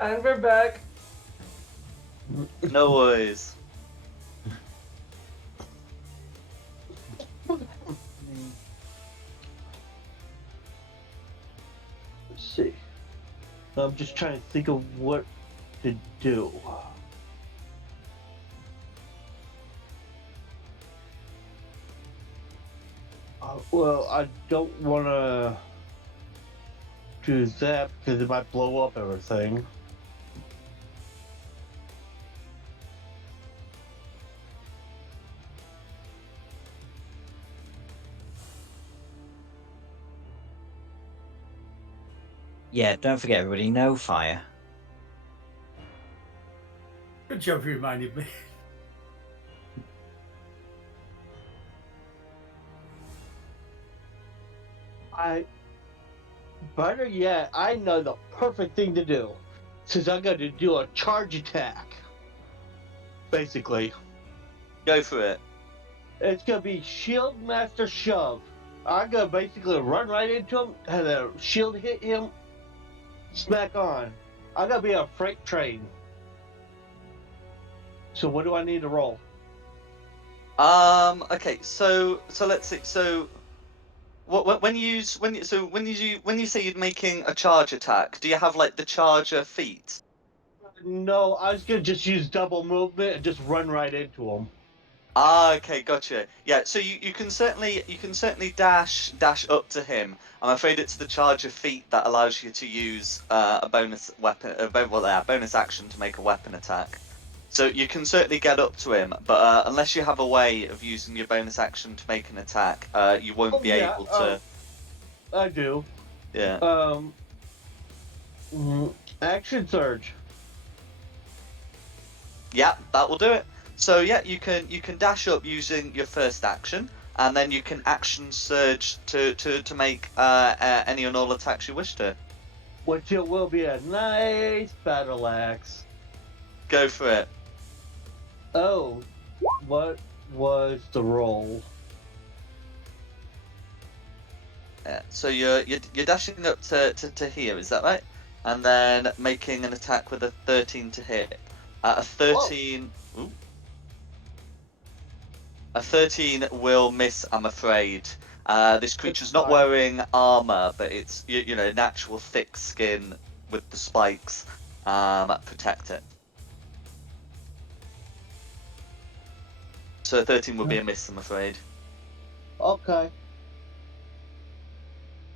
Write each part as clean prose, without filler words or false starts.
And we're back. No worries. Let's see. I'm just trying to think of what to do. Well, I don't want to do that because it might blow up everything. Yeah, don't forget, everybody, no fire. Good job you reminded me. Better yet, I know the perfect thing to do. Since I'm going to do a charge attack. Basically. Go for it. It's going to be Shield Master Shove. I'm going to basically run right into him, have a shield hit him, smack on. I'm going to be a freight train. So what do I need to roll? Okay. So let's see. So, when you say you're making a charge attack, do you have like the charger feat? No, I was going to just use double movement and just run right into him. Ah, okay, gotcha. Yeah, so you can certainly dash up to him. I'm afraid it's the charger feat that allows you to use a bonus weapon, bonus action to make a weapon attack. So you can certainly get up to him, but unless you have a way of using your bonus action to make an attack, you won't be able to. I do. Yeah. Action surge. Yeah, that will do it. So yeah, you can dash up using your first action, and then you can action surge to make any and all attacks you wish to. Which it will be a nice battle axe. Go for it. Oh, what was the roll? Yeah, so you're dashing up to here, is that right? And then making an attack with a 13 to hit. A 13. Ooh. A 13 will miss, I'm afraid. This creature's not wearing armor, but it's you know natural thick skin with the spikes protect it. So 13 would be a miss, I'm afraid. Okay.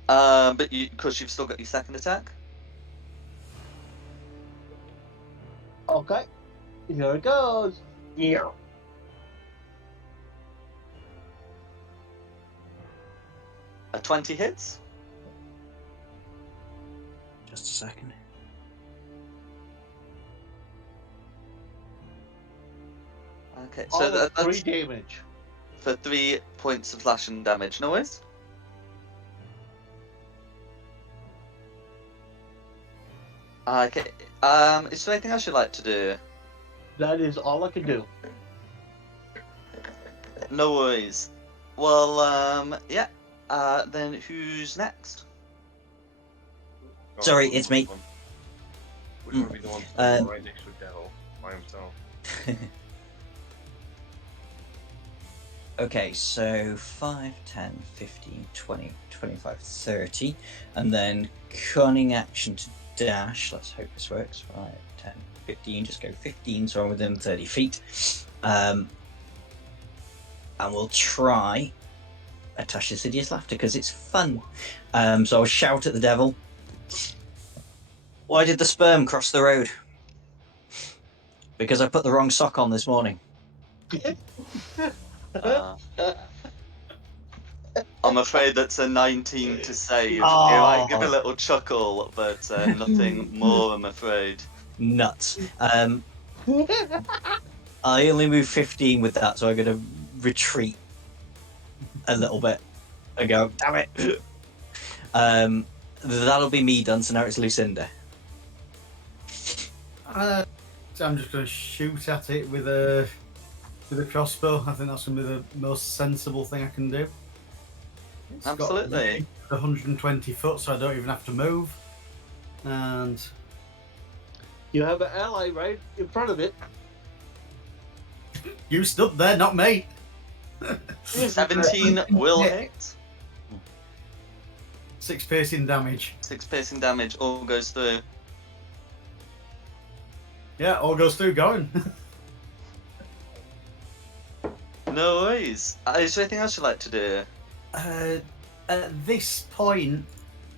But because you've still got your second attack. Okay. Here it goes. Yeah. A 20 hits. Just a second. Okay, so that's 3 damage. for 3 points of slashing damage. No worries. Okay. Is there anything else you'd like to do? That is all I can do. No worries. Well, yeah. Then who's next? Sorry, it's me. Which one would be the one standing right next to Dell by himself? Okay, so 5, 10, 15, 20, 25, 30, and then cunning action to dash. Let's hope this works. 5, 10, 15, just go 15, so I'm within 30 feet. And we'll try Tasha's Hideous Laughter because it's fun. So I'll shout at the devil. Why did the sperm cross the road? Because I put the wrong sock on this morning. I'm afraid that's a 19 to save. Oh. You might give a little chuckle, but nothing more, I'm afraid. Nuts. I only moved 15 with that, so I'm going to retreat a little bit and go, damn it. That'll be me done, so now it's Lucinda. So I'm just going to shoot at it with a crossbow. I think that's going to be the most sensible thing I can do. It's Absolutely. got 120 foot, so I don't even have to move. And You have an ally right in front of it. You stood there, not me. 17 will hit. 6 piercing damage. 6 piercing damage, all goes through. Yeah, all goes through going. No worries. Is there anything else you'd like to do? At this point,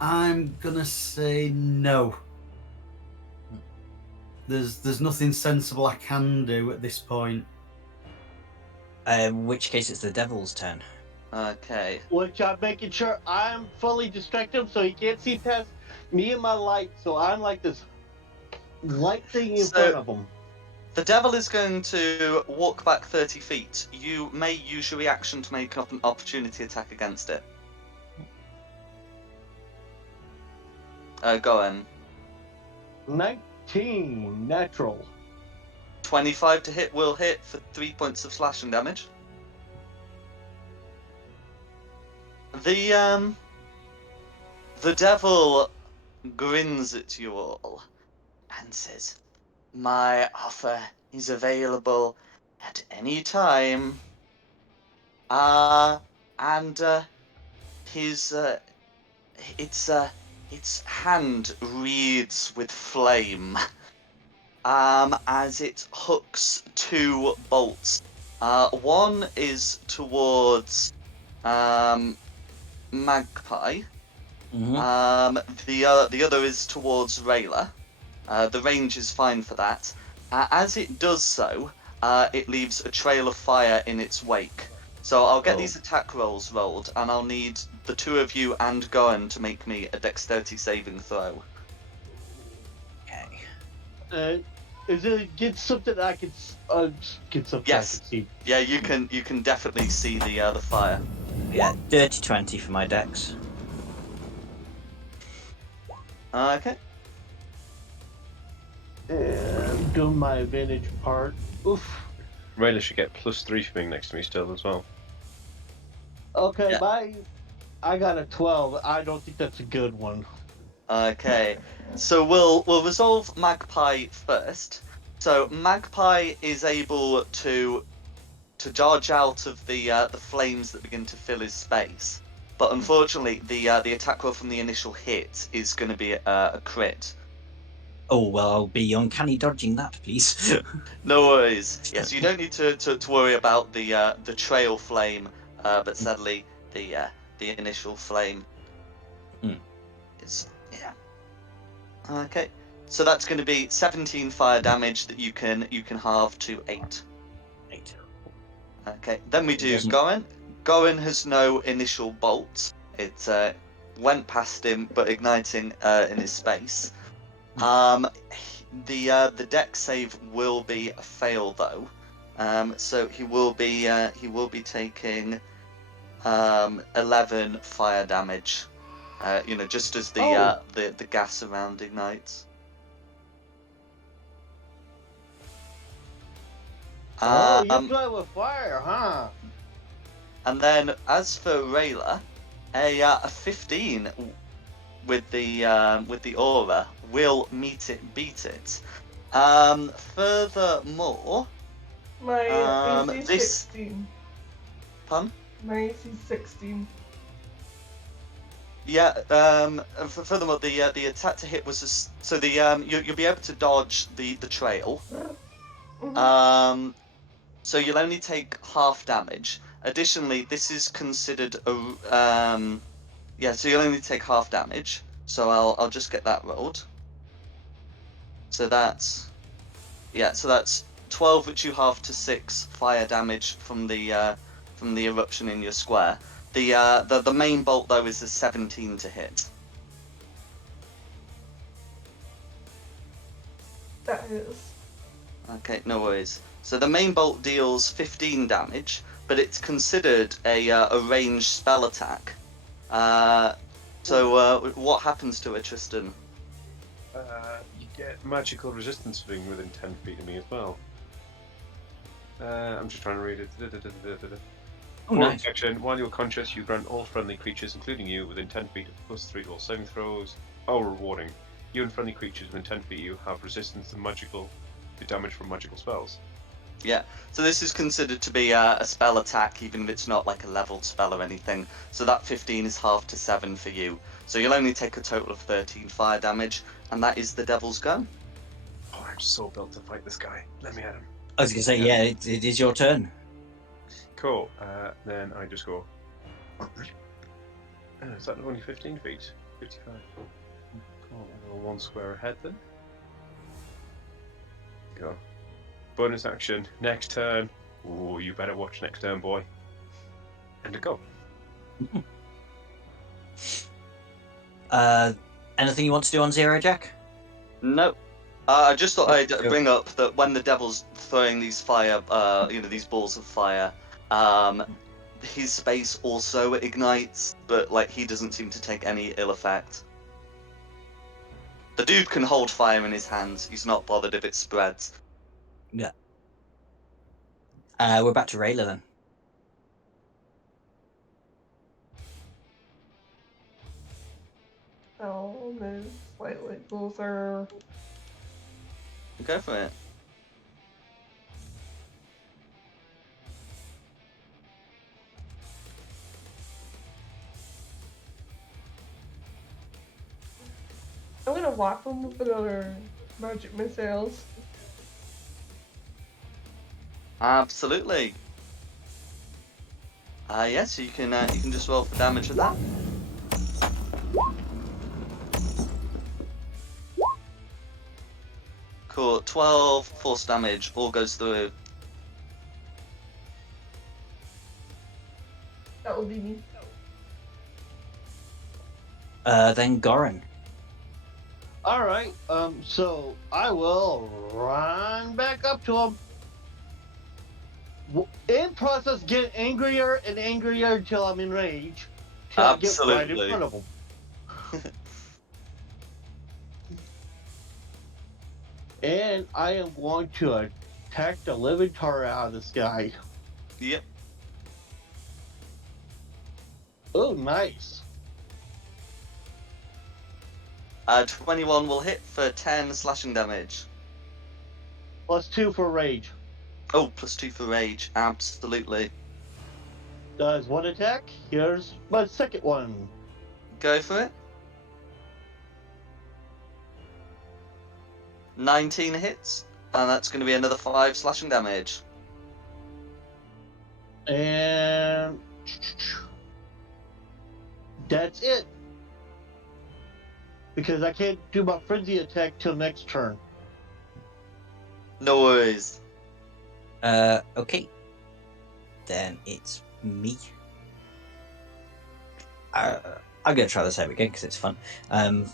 I'm gonna say no. There's nothing sensible I can do at this point. In which case, it's the devil's turn. Okay. Which I'm making sure I'm fully distracted so he can't see past me and my light. So I'm like this light thing in front of him. The devil is going to walk back 30 feet. You may use your reaction to make up an opportunity attack against it. Go on. 19 natural. 25 to hit will hit for 3 points of slashing damage. The devil grins at you all and says, "My offer is available at any time." And its hand reads with flame. As it hooks 2 bolts. One is towards Magpie. Mm-hmm. The other is towards Rayla. The range is fine for that. As it does so, it leaves a trail of fire in its wake. So I'll get these attack rolls rolled, and I'll need the 2 of you and Gohan to make me a dexterity saving throw. Okay. Is it against something I can get something Yes. I can see? Yeah, you can definitely see the fire. Yeah, dirty 20 for my dex. Okay. And doing my advantage part. Oof. Rayla should get +3 for being next to me still as well. Okay, Yeah. I got a 12. I don't think that's a good one. Okay. So we'll resolve Magpie first. So Magpie is able to dodge out of the flames that begin to fill his space, but unfortunately the attack roll from the initial hit is going to be a crit. Oh, well, I'll be uncanny dodging that, please. No worries. Yes, you don't need to worry about the trail flame, but sadly the initial flame is Okay. So that's going to be 17 fire damage that you can halve to 8. 8. Okay. Then we do Wasn't- Gohan. Gohan has no initial bolt. It went past him, but igniting in his space. The dex save will be a fail though. So he will be taking 11 fire damage. Just as the gas around ignites. You play with fire, huh? And then as for Rayla, a 15 with the aura will beat it. Furthermore, My AC is this 16. pun. My AC is 16. Yeah. Furthermore, the attack to hit was so the you'll be able to dodge the trail. Mhm. So you'll only take half damage. Additionally, this is considered a so you'll only take half damage. So I'll just get that rolled. So that's 12, which you halve to 6 fire damage from the eruption in your square. The main bolt though is a 17 to hit. That is. Okay, no worries. So the main bolt deals 15 damage, but it's considered a ranged spell attack. What happens to it, Tristan? You get magical resistance for being within 10 feet of me as well. I'm just trying to read it. Oh, For nice. protection, while you're conscious, you grant all friendly creatures, including you, within 10 feet of +3 all saving throws. Oh, rewarding. You and friendly creatures within 10 feet of you have resistance to damage from magical spells. Yeah, so this is considered to be a spell attack, even if it's not like a leveled spell or anything. So that 15 is half to 7 for you. So you'll only take a total of 13 fire damage, and that is the Devil's Go. Oh, I'm so built to fight this guy. Let me at him. I was going to say, yeah, it is your turn. Cool. Then I just go. Is that only 15 feet? 55. Cool. I'll go 1 square ahead then. Go. Bonus action. Next turn. Ooh, you better watch next turn, boy. And a go. Anything you want to do on Zero, Jack? No. I just thought I'd bring up that when the Devil's throwing these fire, these balls of fire, his space also ignites, but like he doesn't seem to take any ill effect. The dude can hold fire in his hands. He's not bothered if it spreads. Yeah. We're back to Rayla then. I'll move slightly closer. Go for it. I'm gonna whack him with another magic missiles. Absolutely. Yes, you can just roll for damage with that. Cool. 12 force damage. All goes through. That will be me. Then Goran. Alright, so I will run back up to him. In process, get angrier and angrier until I'm in rage. Till I get right in Absolutely. front of him. And I am going to attack the living tar out of this guy. Yep. Oh, nice. 21 will hit for 10 slashing damage. +2 for rage. Oh, +2 for rage. Absolutely. Does 1 attack. Here's my second one. Go for it. 19 hits, and that's going to be another 5 slashing damage. And that's it. Because I can't do my frenzy attack till next turn. No worries. Okay. Then it's me. I'm going to try the same again because it's fun. 5,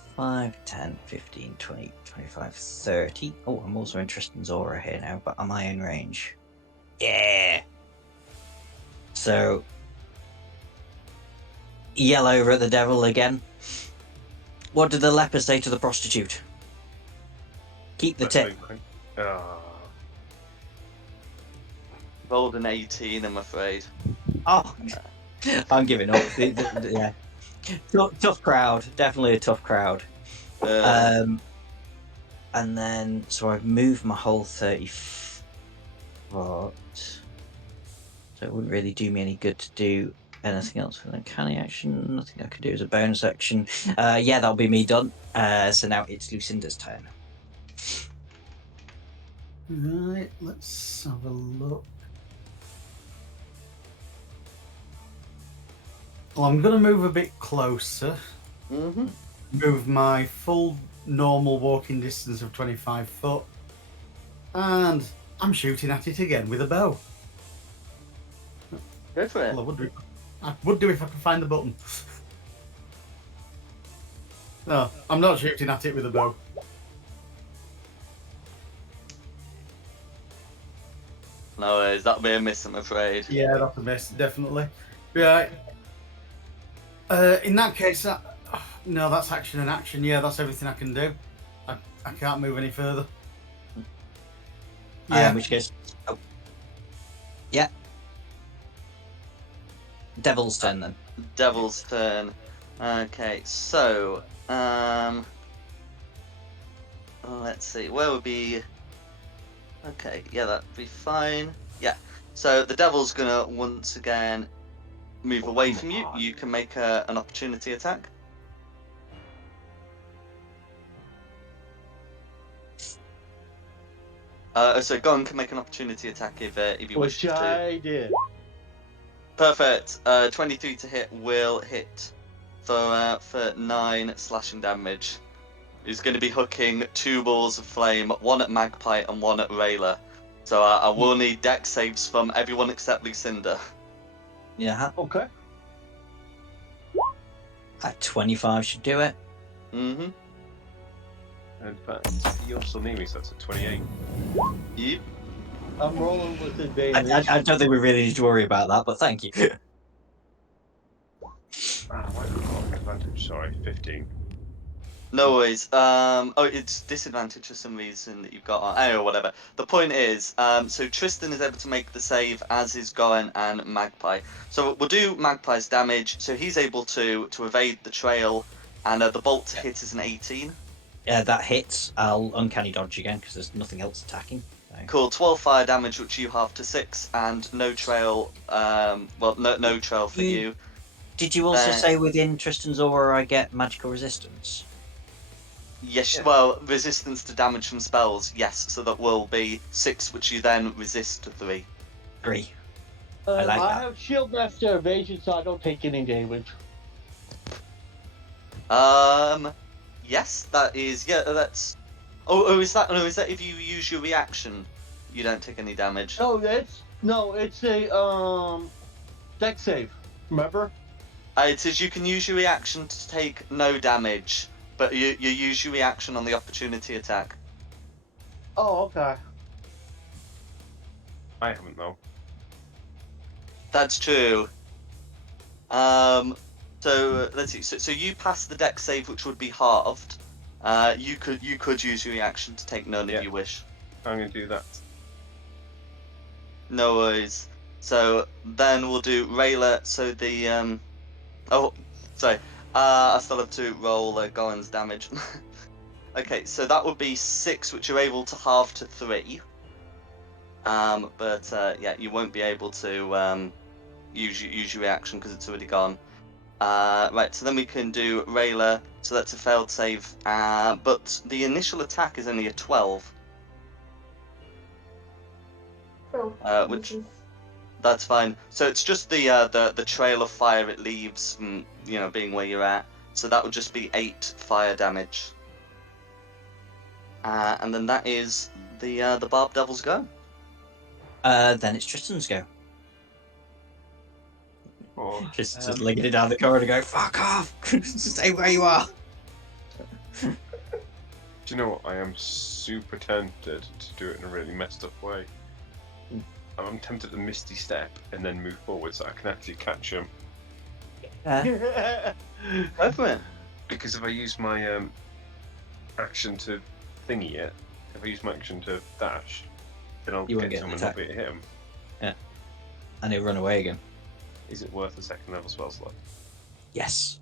10, 15, 20, 25, 30. Oh, I'm also interested in Zora here now, but am I in range? Yeah! So, yell over at the devil again. What did the leper say to the prostitute? Keep the tip. Rolled an 18, I'm afraid. Oh, I'm giving up. Yeah, tough crowd. Definitely a tough crowd. And then so I've moved my whole 30 foot. So it wouldn't really do me any good to do anything else with an uncanny action. Nothing I could do as a bonus action. Yeah, that'll be me done. So now it's Lucinda's turn. Right, let's have a look. Well, I'm going to move a bit closer. Mm-hmm. Move my full normal walking distance of 25 foot. And I'm shooting at it again with a bow. Go for it. Well, I would do if I could find the button. No, I'm not shooting at it with a bow. No worries, that'll be a miss, I'm afraid. Yeah, that's a miss, definitely. Right. In that case, no, that's action and action. Yeah, that's everything I can do. I can't move any further. Yeah. In which case, yeah. Devil's turn then. Devil's turn. Okay, so let's see, where would be... Okay, yeah, that'd be fine. Yeah, so the devil's gonna once again move away come from you. on. You can make an opportunity attack. So Gon can make an opportunity attack if you wish Which to. I did. Perfect. 23 to hit will hit for 9 slashing damage. He's going to be hooking 2 balls of flame, one at Magpie and one at Rayla. So I will need deck saves from everyone except Lucinda. Yeah, Okay. at 25 should do it. Mm-hmm. In fact, you also need me, so that's a 28. Yep. I'm rolling with advantage. I don't think we really need to worry about that, but thank you. Ah, why did I roll advantage? Sorry, 15. No worries. Oh, it's disadvantage for some reason that you've got on. Anyway, whatever. The point is, so Tristan is able to make the save, as is Gohan and Magpie. So we'll do Magpie's damage. So he's able to evade the trail, and the bolt to hit is an 18. Yeah, that hits. I'll uncanny dodge again because there's nothing else attacking. So. Cool. 12 fire damage, which you half to 6, and no trail. Well, no trail for you. Did you also say within Tristan's aura I get magical resistance? Yes, Yeah. well, resistance to damage from spells, yes, so that will be 6, which you then resist to 3. 3. I like that. have shield master evasion, so I don't take any damage. Yes, that is, yeah, that's... Oh, is that if you use your reaction, you don't take any damage? No, it's a deck save. Remember? It says you can use your reaction to take no damage, but you use your reaction on the opportunity attack. Oh, okay. I haven't, though. That's true. So let's see. So you pass the deck save, which would be halved. You could use your reaction to take none Yeah. if you wish. I'm going to do that. No worries. So then we'll do Rayla. So the oh, sorry. I still have to roll Gohan's damage. Okay, so that would be 6, which you're able to halve to 3. But yeah, you won't be able to use your reaction because it's already gone. Right, so then we can do Rayla. So that's a failed save. But the initial attack is only a 12. Oh, Which that's fine. So it's just the trail of fire it leaves, from, being where you're at. So that would just be 8 fire damage. And then that is the Barb Devil's go. Then it's Tristan's go. Oh, Just linking it down the corridor, go fuck off. Stay where you are. do you know what? I am super tempted to do it in a really messed up way. I'm tempted to Misty Step and then move forward so I can actually catch him. Go for it. Because if I use my action to thingy it, if I use my action to dash, then I'll You won't get get to an him and not attack. be able to hit him. And he'll run away again. Is it worth a second level spell slot? Yes.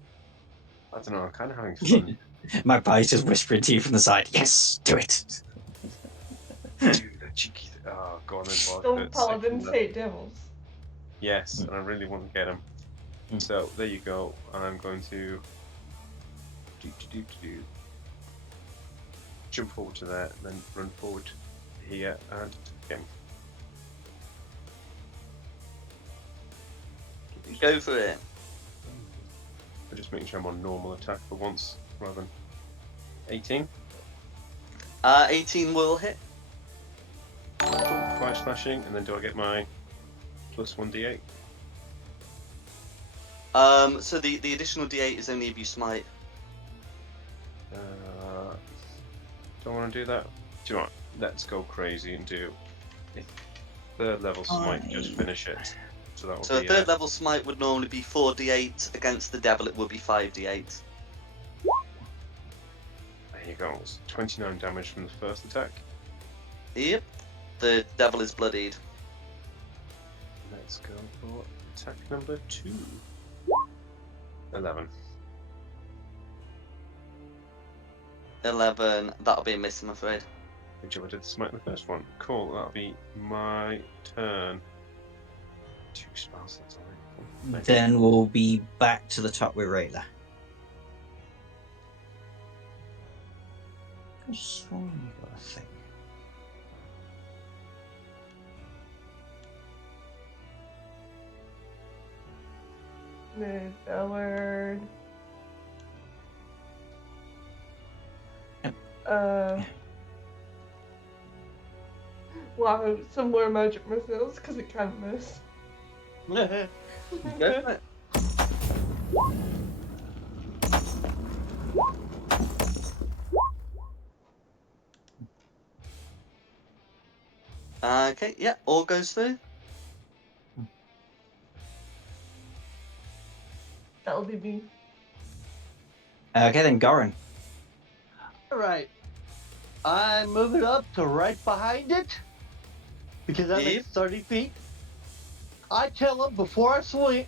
I don't know, I'm kind of having fun. Magpie's just whispering to you from the side. Yes, do it. Dude, the cheeky... Oh, go on then, Bob. Some It's paladins second hate devils. Yes, and I really want to get him. So, there you go. I'm going to... Jump forward to there, and then run forward here, and get him. Go for it. I'm just making sure I'm on normal attack for once, rather than 18. 18 will hit. 5 slashing, and then do I get my plus 1d8? So the additional D8 is only if you smite. Don't want to do that. Do you know what? Let's go crazy and do a third level smite, just finish it. So that will So a be third level smite would normally be 4d8. Against the devil, it would be 5d8. there you go. It's 29 damage from the first attack. Yep. The devil is bloodied. Let's go for attack number 2. 11. 11. That'll be a miss, I'm afraid. Good job, I did smite the first one. Cool, that'll be my turn. 2 spell slots, alright. Then we'll be back to the top with Rayla. I sworn you got a thing. Miss Ellard. Wow, some more magic missiles because it can't miss. Go for it. Okay, yeah, all goes through. That'll be me. Okay, then Goran. Alright. I move it up to right behind it. Because that makes 30 feet. I tell him before I swing,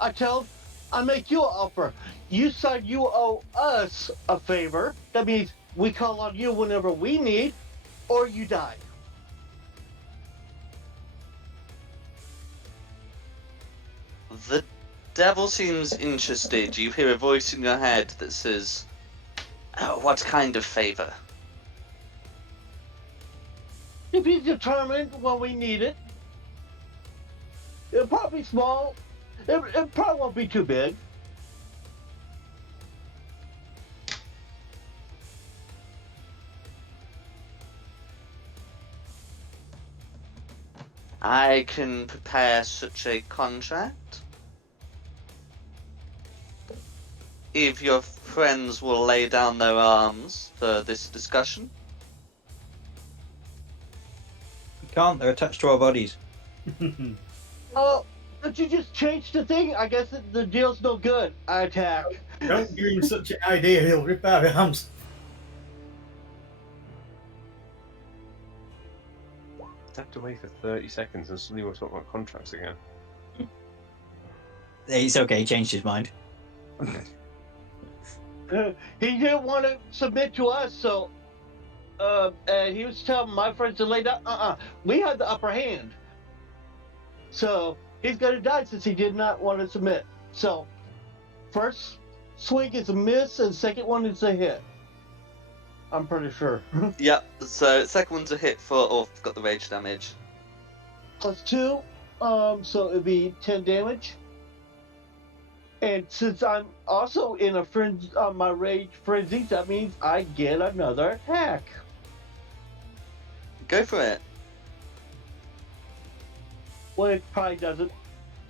I tell him, I make you an offer. You said you owe us a favor. That means we call on you whenever we need, or you die. The devil seems interested. You hear a voice in your head that says, "Oh, what kind of favor?" If he's determined when we need it, it'll probably be small. It probably won't be too big. I can prepare such a contract. If your friends will lay down their arms for this discussion. You can't, they're attached to our bodies. Oh, but you just changed the thing. I guess the deal's no good. I attack. Don't give him such an idea, he'll rip our arms. Stepped away for 30 seconds and suddenly we're talking about contracts again. It's okay, he changed his mind. He didn't want to submit to us, so and he was telling my friends to lay down. We had the upper hand, so he's gonna die since he did not want to submit. So first swing is a miss, and second one is a hit. I'm pretty sure. Yep, so second one's a hit for, oh, got the rage damage. +2, so it'd be 10 damage. And since I'm also in a my rage frenzy, that means I get another attack. Go for it. Well, it probably doesn't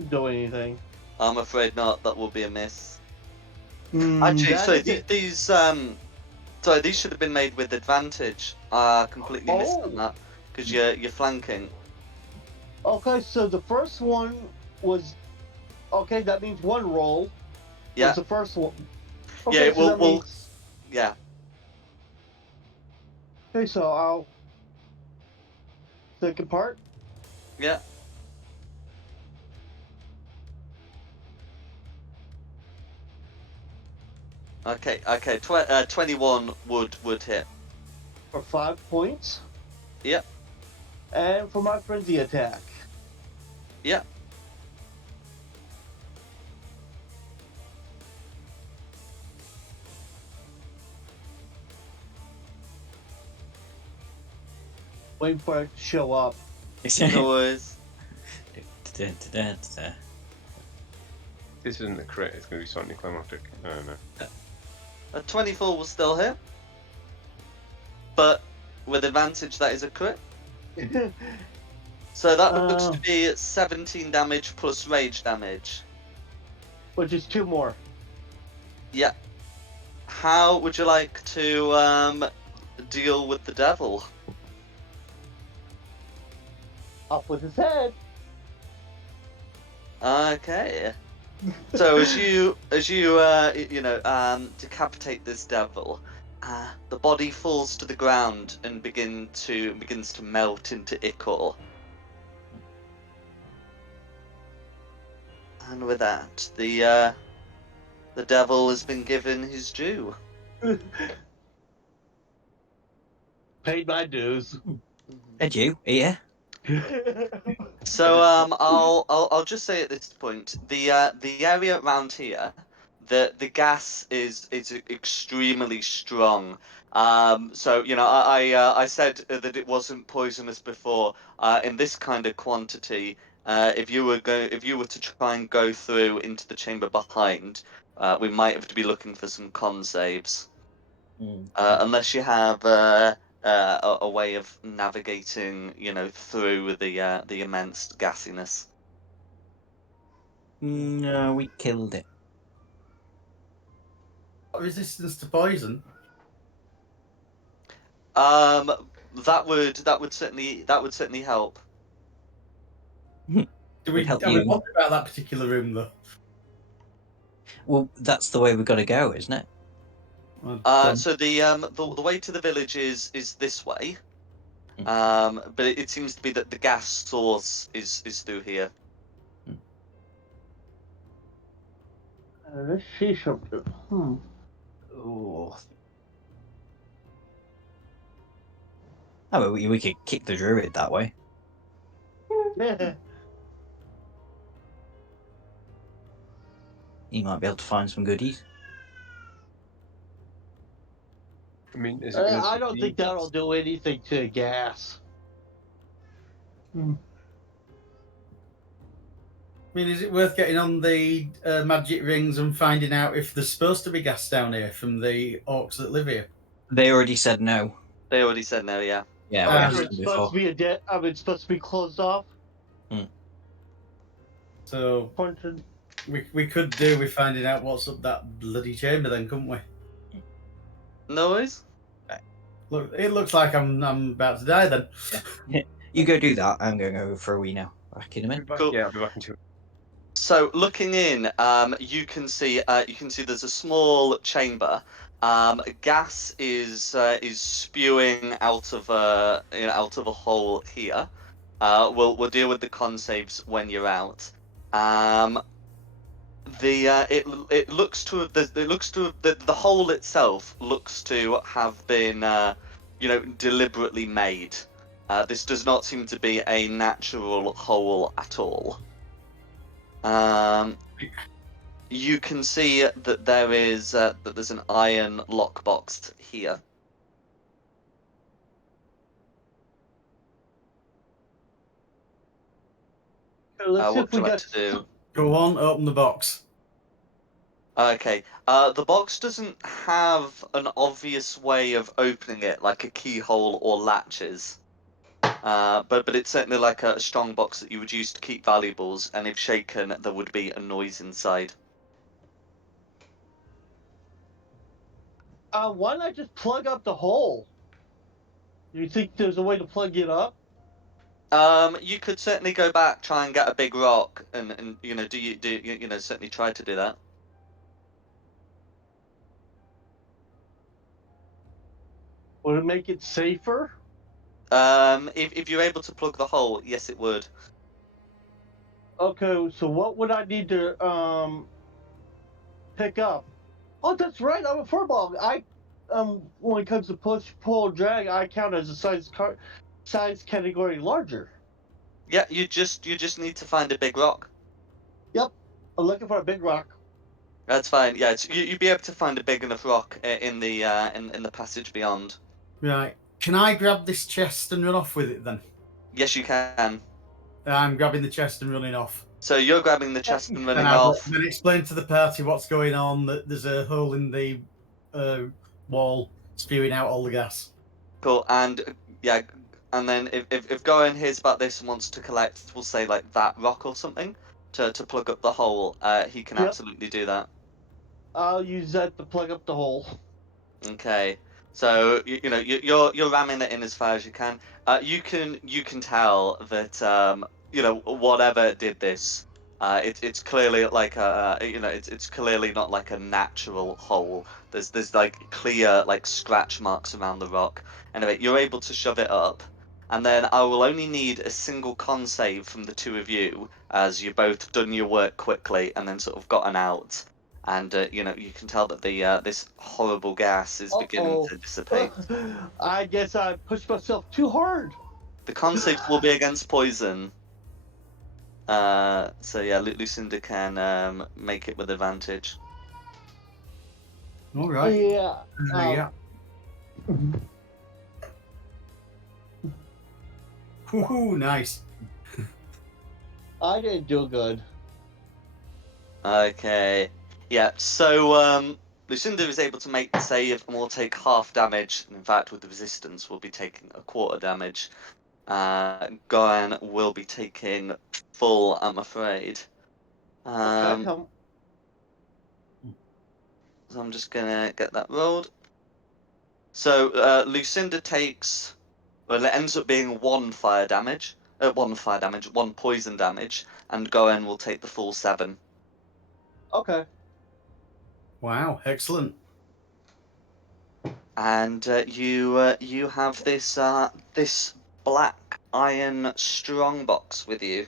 do anything. I'm afraid not, that will be a miss. Mm, Actually, that so is it. these should have been made with advantage. I completely missed on that, because you're flanking. Okay, so the first one was okay. That means one roll. Yeah. Was the first one. Yeah, Okay, so that we'll means- yeah. Okay, so I'll second part. Yeah. Okay, 21 would hit. For 5 points. Yep. And for my frenzy attack. Yep. Waiting for it to show up. No worries. This isn't a crit, it's going to be slightly climactic. Oh no. A 24 will still hit. But with advantage, that is a crit. So that looks to be 17 damage plus rage damage. Which is 2 more. Yeah. How would you like to deal with the devil? Up with his head. Okay. So as you decapitate this devil, the body falls to the ground and begins to melt into ichor. And with that, the devil has been given his due. Paid my dues. And you, here? So I'll just say at this point, the area around here, the gas is extremely strong. So I said that it wasn't poisonous before. In this kind of quantity, if you were to try and go through into the chamber behind, we might have to be looking for some con saves. Unless you have a way of navigating, through the immense gassiness. No, we killed it. Resistance to poison. That would certainly help. Do we? Would help Have we you. talked about that particular room though? Well, that's the way we've got to go, isn't it? So the way to the village is this way. But it seems to be that the gas source is through here. Let's see something. Oh. Oh, well, we could kick the druid that way. You might be able to find some goodies. I mean, is it gonna I don't think be- that'll do anything to gas. I mean, is it worth getting on the magic rings and finding out if there's supposed to be gas down here from the orcs that live here? They already said no. They already said no, yeah. Yeah, Ah, we It's asked them supposed before. to be it's supposed to be closed off. So we could do with finding out what's up that bloody chamber, then, couldn't we? No worries. Look, it looks like I'm about to die then. You go do that. I'm going over for a wee now. Back in a minute. Cool. Yeah, I'll be back in 2. So looking in, you can see there's a small chamber. Gas is spewing out of a hole here. We'll deal with the con saves when you're out. It looks to have the hole itself looks to have been deliberately made. This does not seem to be a natural hole at all. You can see that there's an iron lockbox here. Let's see What if would we you like got. to do? Go on, open the box. Okay. The box doesn't have an obvious way of opening it, like a keyhole or latches. But it's certainly like a strong box that you would use to keep valuables, and if shaken, there would be a noise inside. Why not just plug up the hole? You think there's a way to plug it up? You could certainly go back, try and get a big rock, and certainly try to do that. Would it make it safer? If you're able to plug the hole, yes, it would. Okay, so what would I need to pick up? Oh, that's right. I'm a furball. When it comes to push, pull, drag, I count as a size category larger. Yeah, you just need to find a big rock. Yep, I'm looking for a big rock. That's fine. Yeah, you'd be able to find a big enough rock in the passage beyond. Right. Can I grab this chest and run off with it then? Yes, you can. I'm grabbing the chest and running off. So you're grabbing the chest and running And I'll off. then explain to the party what's going on, that there's a hole in the wall spewing out all the gas. Cool. And yeah, and then if Goran hears about this and wants to collect, we'll say like that rock or something to plug up the hole, he can absolutely do that. I'll use that to plug up the hole. Okay. So you're ramming it in as far as you can. You can tell that whatever did this, it's clearly like it's clearly not like a natural hole. There's like clear like scratch marks around the rock. Anyway, you're able to shove it up, and then I will only need a single con save from the two of you as you both done your work quickly and then sort of gotten out. and you know, you can tell that the this horrible gas is beginning Uh-oh. to dissipate. I guess I pushed myself too hard. The con saves will be against poison. So yeah, Lucinda can make it with advantage. All right. Yeah. Yeah. Woohoo! Nice. I didn't do good. Okay. Yeah, so Lucinda is able to make the save and will take half damage. In fact, with the resistance, we'll be taking a quarter damage. Gohan will be taking full, I'm afraid. Okay, So I'm just gonna get that rolled. So Lucinda takes, well, it ends up being one poison damage, and Gohan will take the full 7. okay. Wow. Excellent. And you have this black iron strongbox with you.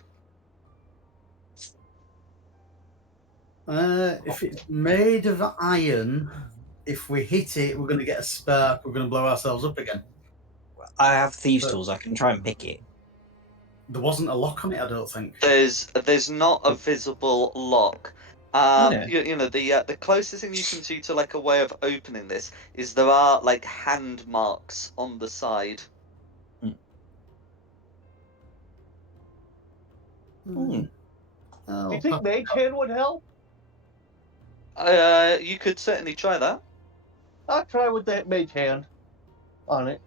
If it's made of iron, if we hit it, we're going to get a spark. We're going to blow ourselves up again. I have thieves' But- tools. I can try and pick it. There wasn't a lock on it, I don't think. There's not a visible lock. Yeah. You know, the closest thing you can see to like a way of opening this is there are like hand marks on the side. Hmm. Oh, Do you think Mage Hand would help? You could certainly try that. I'll try with that Mage Hand on it.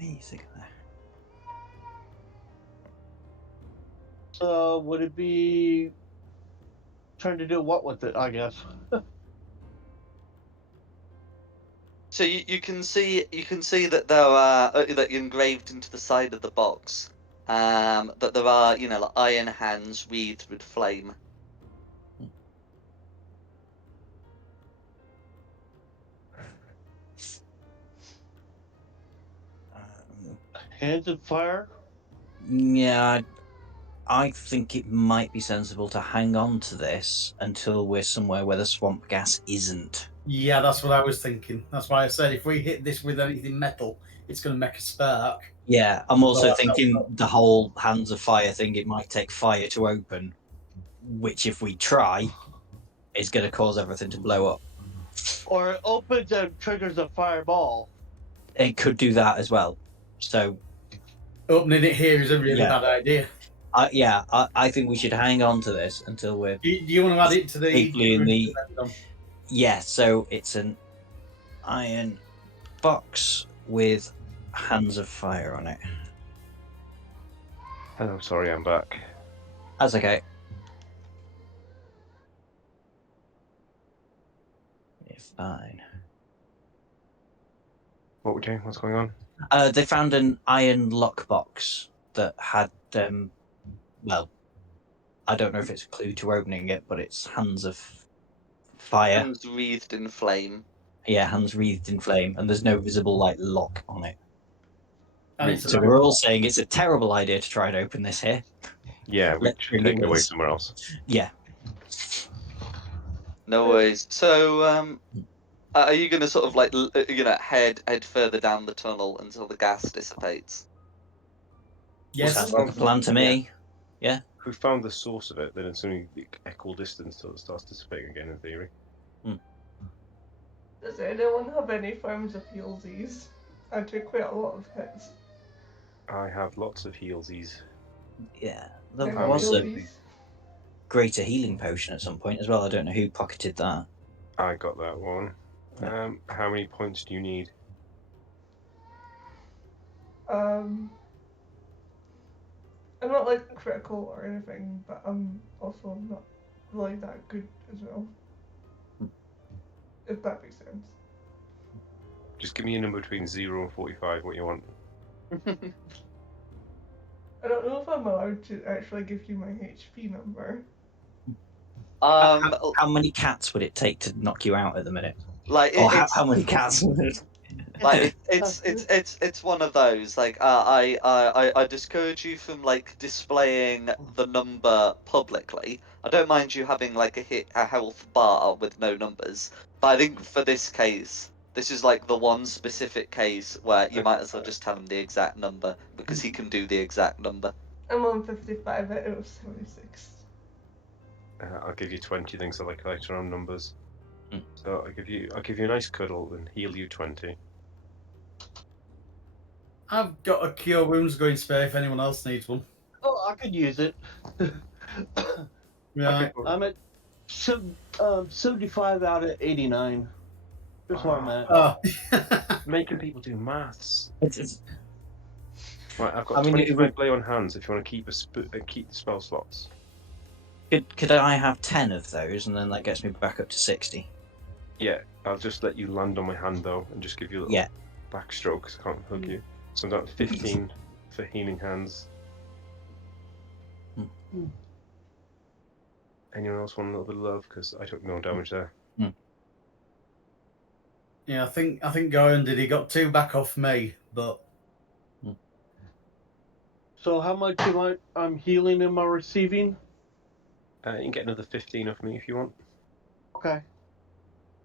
Amazing. So would it be trying to do what with it? I guess. So you can see that there are that engraved into the side of the box. That there are, you know, like iron hands wreathed with flame. Hands of fire. Yeah, I think it might be sensible to hang on to this until we're somewhere where the swamp gas isn't. yeah, that's what I was thinking. That's why I said if we hit this with anything metal, it's going to make a spark. Yeah, I'm also Well, thinking the whole hands of fire thing, it might take fire to open, which if we try, is going to cause everything to blow up. Or it opens and triggers a fireball. It could do that as well. So, Opening it here is a really Yeah. bad idea. I think we should hang on to this until we're... Do you want to add it to the... Safely in the- Yeah, so it's an iron box with hands of fire on it. Hello, sorry, I'm back. That's okay. It's fine. What we doing? What's going on? They found an iron lockbox that had, well, I don't know if it's a clue to opening it, but it's hands of fire. Hands wreathed in flame. Yeah, hands wreathed in flame, and there's no visible like lock on it. And it's So we're all saying it's a terrible idea to try and open this here. Yeah, we Let's should bring take it it away with us. somewhere else. Yeah. No worries. So are you going to sort of like you know, head further down the tunnel until the gas dissipates? Yes. Sounds like a plan to me. If we found the source of it, then it's only the equal distance till it starts dissipating again, in theory. Does anyone have any forms of healsies? I took quite a lot of hits. I have lots of healsies. Yeah. There Any was a healsies? greater healing potion at some point as well. I don't know who pocketed that. I got that one. How many points do you need? I'm not like critical or anything, but I'm also not really that good as well. If that makes sense. Just give me a number between 0 and 45, what you want. I don't know if I'm allowed to actually give you my HP number. How many cats would it take to knock you out at the minute? Like Or how many cats? Like it's one of those. Like I discourage you from like displaying the number publicly. I don't mind you having like a health bar with no numbers, but I think for this case, this is like the one specific case where you might as well just tell him the exact number because he can do the exact number. I'm on 55 out of 76. I'll give you 20 things I like around numbers. Mm. So I'll give you a nice cuddle and heal you 20. I've got a cure wounds going spare if anyone else needs one. Oh, I could use it. Right. I'm at 75 out of 89. That's where I'm at. Oh. Making people do maths. It's- Right, I've got I mean, 25 lay on hands if you want to keep keep the spell slots. could I have 10 of those, and then that gets me back up to 60? Yeah, I'll just let you land on my hand though, and just give you a little Yeah. backstroke 'cause I can't hug you. So I'm down to 15 for healing hands. Mm. Anyone else want a little bit of love? Because I took no damage there. Yeah, I think Goran did. He got 2 back off me, but So how much I'm healing am I receiving? You can get another 15 off me if you want. Okay.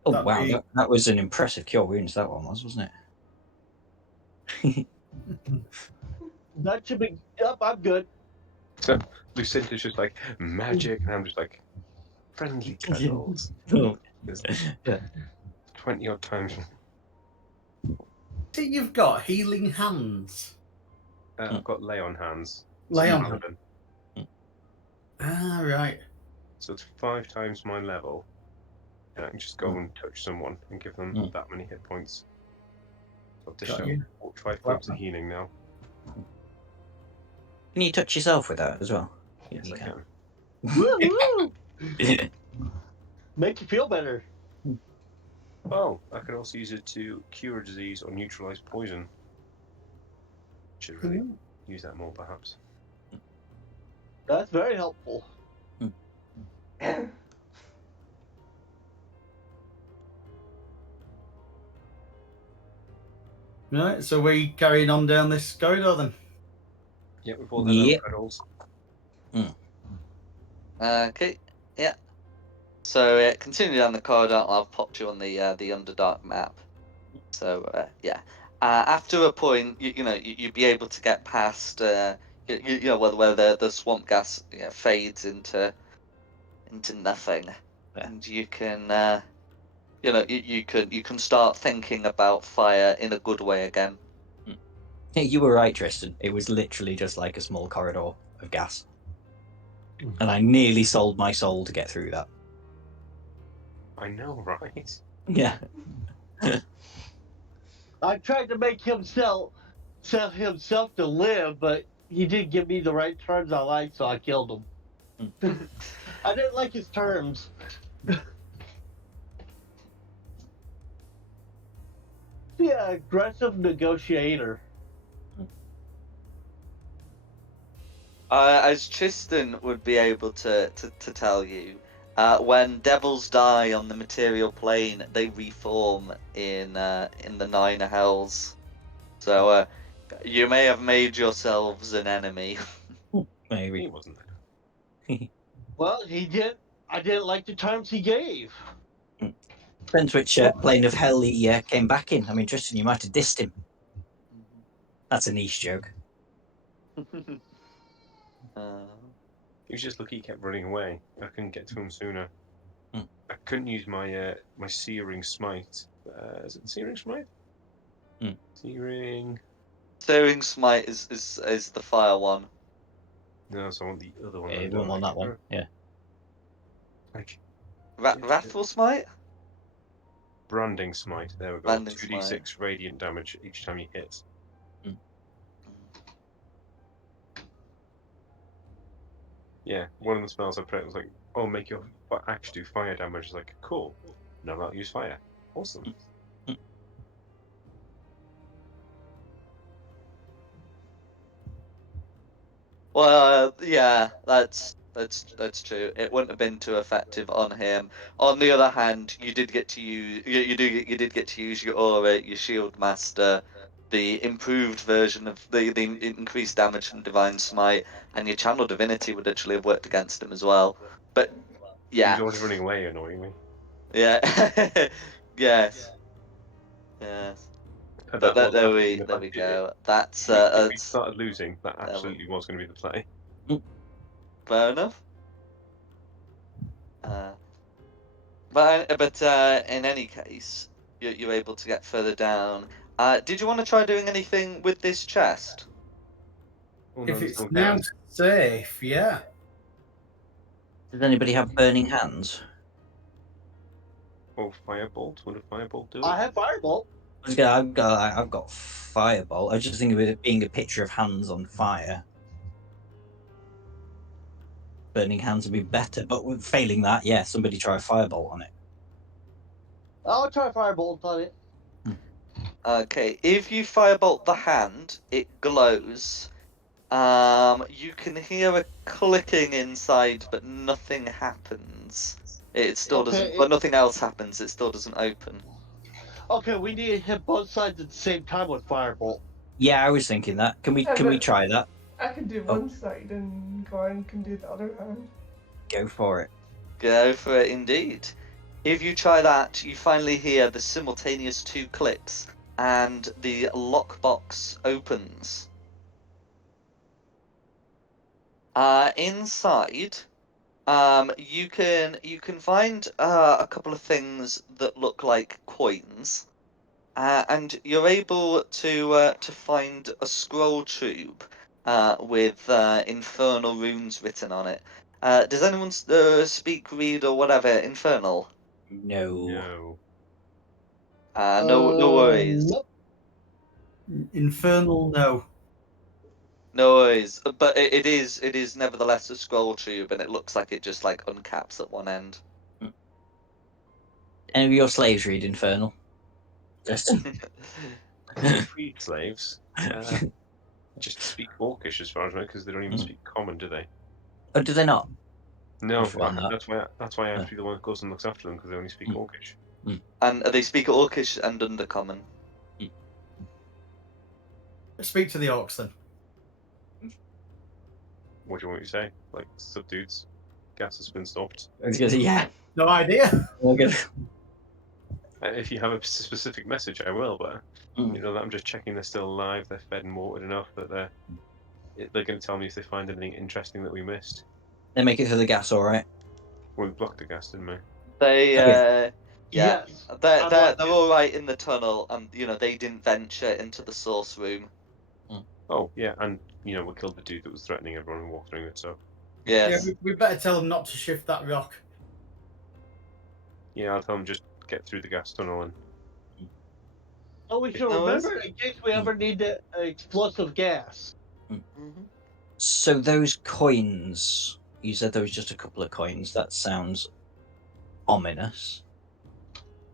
Oh, That'd wow. be- That was an impressive cure wounds, that one was, wasn't it? That should be. Yep, I'm good. So Lucinda's just like magic, and I'm just like friendly cuddles. Oh, There's yeah. 20 odd times. See, you've got healing hands. I've got lay on hands. Lay So on. 11. Ah, right. So it's 5 times my level, and I can just go and touch someone and give them that many hit points. So I've dished Got out you. 45 points of healing now. Can you touch yourself with that as well? Yes, you I can. Woo! Make you feel better. Oh, I could also use it to cure a disease or neutralize poison. Should really use that more, perhaps. That's very helpful. Right, so we carrying on down this corridor then? Yeah, we've all had Yep. our cuddles. Okay, yeah. So continue down the corridor. I've popped you on the Underdark map. So yeah, after a point, you'd be able to get past where the swamp gas fades into nothing, and you can you can start thinking about fire in a good way again. Hey, you were right, Tristan. It was literally just like a small corridor of gas. And I nearly sold my soul to get through that. I know, right? Yeah. I tried to make him sell himself to live, but he didn't give me the right terms I liked, so I killed him. I didn't like his terms. Yeah, aggressive negotiator. As Tristan would be able to tell you, when devils die on the material plane, they reform in the Nine Hells. So you may have made yourselves an enemy. He Maybe. wasn't there. Well, he did. I didn't like the terms he gave. Depends which plane of hell he came back in. I mean, Tristan, you might have dissed him. That's a niche joke. He was just lucky he kept running away. I couldn't get to him sooner. Mm. I couldn't use my my searing smite. Is it searing smite? Mm. Searing. Stirring Smite is the fire one. No, so I want the other one. Yeah, then, you don't wouldn't want I? that one. Yeah. Like Wrathful Smite? branding smite. There we go. Branding 2d6 radiant damage each time you hit. Mm. Yeah, one of the spells I played was like, oh, make your axe do fire damage. It's like, cool. Now I'll use fire. Awesome. Well, yeah, that's That's true. It wouldn't have been too effective on him. On the other hand, you did get to use you did get to use your aura, your shield master, the improved version of the increased damage from divine smite, and your channel divinity would actually have worked against him as well. But He was yeah, already running away, annoyingly. yeah, yes, yes. But That was absolutely there we go. That's if we that's started losing, that absolutely was going to be the play. fair enough. Uh, but in any case, you're able to get further down. Did you want to try doing anything with this chest? Oh no, If there's it's no now gas. safe, yeah. Does anybody have burning hands? Oh, firebolt. Would a firebolt do it? I have firebolt. I've got firebolt. I was just thinking of it being a picture of hands on fire. Burning hands would be better, but with failing that, yeah, somebody try a firebolt on it. I'll try firebolt on it. Okay, if you firebolt the hand, it glows. You can hear a clicking inside, but nothing happens. It still doesn't. But nothing else happens. It still doesn't open. Okay, we need to hit both sides at the same time with firebolt. Yeah, I was thinking that. Can we but try that? I can do Oh. one side and Goran can do the other hand. Go for it. Go for it, indeed. If you try that, you finally hear the simultaneous two clicks, and the lockbox opens. Inside, you can find a couple of things that look like coins, and you're able to find a scroll tube with infernal runes written on it. Does anyone speak, read, or whatever infernal? No. No, no worries. Nope. Infernal, no. No worries. But it is nevertheless a scroll tube, and it looks like it just like uncaps at one end. Any of your slaves read Infernal? Just Freed slaves just speak Orcish as far as I know, because they don't even speak Common, do they? Oh, do they not? No, I've forgotten that. that's why I have to be the one that goes and looks after them, because they only speak Orcish. And they speak Orcish and Undercommon. Speak to the orcs then. What do you want me to say? Like, subdudes, gas has been stopped. I was gonna say, yeah. No idea. If you have a specific message, I will, but Mm. you know that I'm just checking they're still alive, they're fed and watered enough that they're going to tell me if they find anything interesting that we missed. They make it through the gas, all right. Well, we blocked the gas, didn't we? They Okay. yeah, Yes. they're all right in the tunnel, and they didn't venture into the source room. Oh, yeah, and, we killed the dude that was threatening everyone and watering it, so... Yes. Yeah, we better tell them not to shift that rock. Yeah, I'll tell them just get through the gas tunnel and... Oh, we should No worries. remember in case we ever need explosive gas. Mhm. So those coins, you said there was just a couple of coins. That sounds ominous.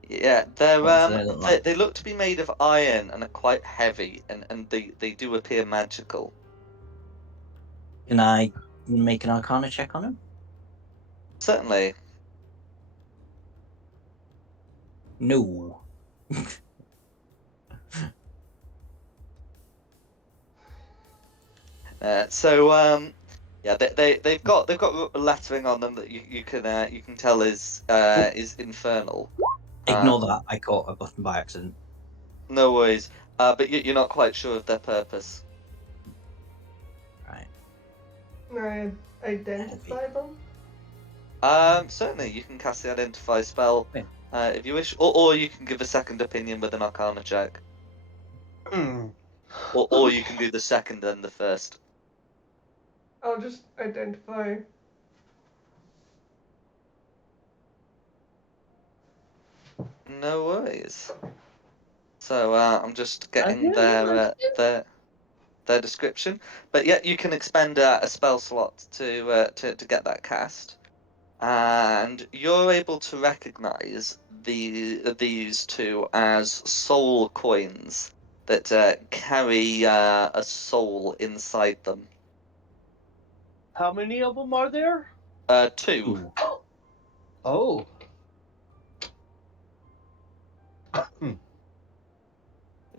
Yeah, they're What do they look like? they look to be made of iron and are quite heavy, and they do appear magical. Can I make an Arcana check on them? Certainly. No. Yeah, they've got lettering on them that you can tell is infernal. Ignore that. I caught a button by accident. No worries. But you're not quite sure of their purpose. Right. Can I identify them? Certainly you can cast the identify spell Yeah. if you wish, or you can give a second opinion with an Arcana check, or you can do the second and the first. I'll just identify. No worries. So I'm just getting their description. But yeah, you can expend a spell slot to get that cast, and you're able to recognize these two as soul coins that carry a soul inside them. How many of them are there? 2. Ooh. Oh.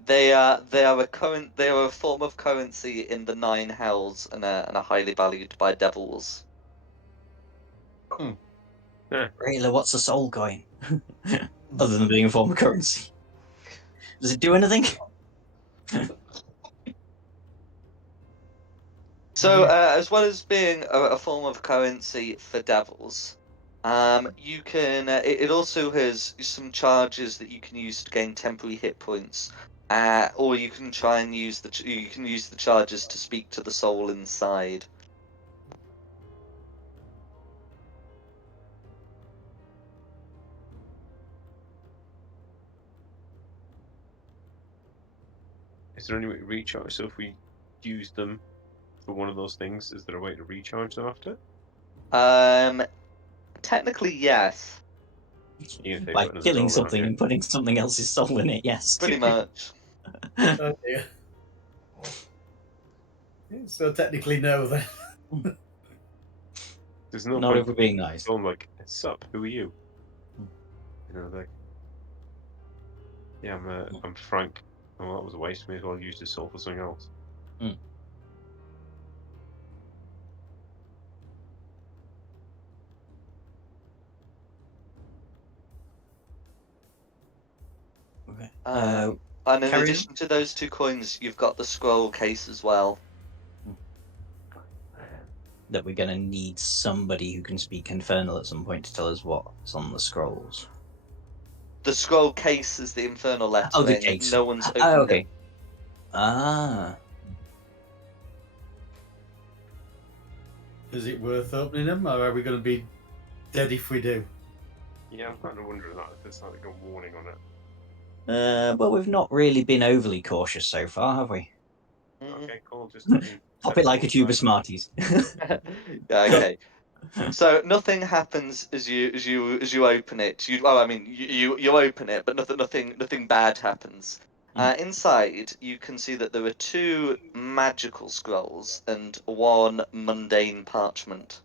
They are a form of currency in the 9 hells and are highly valued by devils. Rayla, what's a soul coin? Other than being a form of currency. Does it do anything? So, as well as being a form of currency for devils, you can. It also has some charges that you can use to gain temporary hit points, or you can try and use the charges to speak to the soul inside. Is there any way to recharge? So if we use them for one of those things, is there a way to recharge them after? Technically, yes, Even if they By put another killing dollar on something it. and putting something else's soul in it, yes. pretty much. Oh dear. So technically, no. Then. There's no Not point if we're being nice. going like, "Sup? Who are you?" Hmm. You know, like, yeah, I'm Frank. Well, that was a waste. May as well use his soul for something else. Okay. And in carry addition to those 2 coins, you've got the scroll case as well. That we're going to need somebody who can speak Infernal at some point to tell us what's on the scrolls. The scroll case is the infernal lettering. Oh, the case. No one's opened Oh, it. okay. Ah. Is it worth opening them, or are we going to be dead if we do? Yeah, I'm kind of wondering that if there's like a warning on it. Well, we've not really been overly cautious so far, have we? Okay, cool. Just Pop it like a tube of Smarties. Yeah, okay. So nothing happens as you open it. You open it, but nothing bad happens. Inside, you can see that there are 2 magical scrolls and 1 mundane parchment.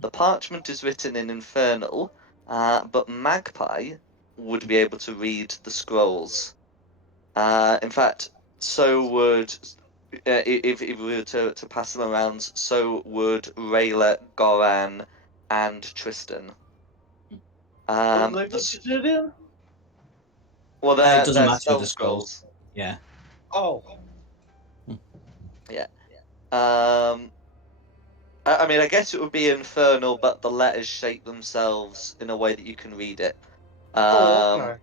The parchment is written in Infernal, but Magpie would be able to read the scrolls. In fact, so would if we were to pass them around, so would Rayla, Goran, and Tristan. What Um, language is it in? well, It doesn't they're matter spell with the scrolls. Yeah. Oh. Yeah. I mean, I guess it would be infernal, but the letters shape themselves in a way that you can read it. Okay.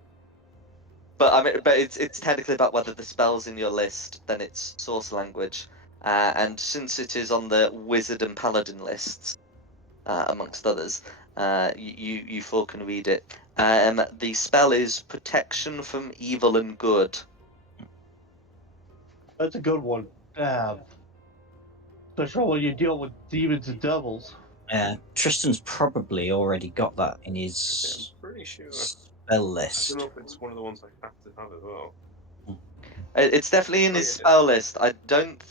But I mean, but it's technically about whether the spell's in your list, then it's source language. And since it is on the wizard and paladin lists, amongst others, you 4 can read it. The spell is protection from evil and good. That's a good one to have. Especially when you deal with demons and devils. Tristan's probably already got that in I'm his pretty sure. spell I don't list. know if it's one of the ones I have to have as well. It's definitely in his spell list. I don't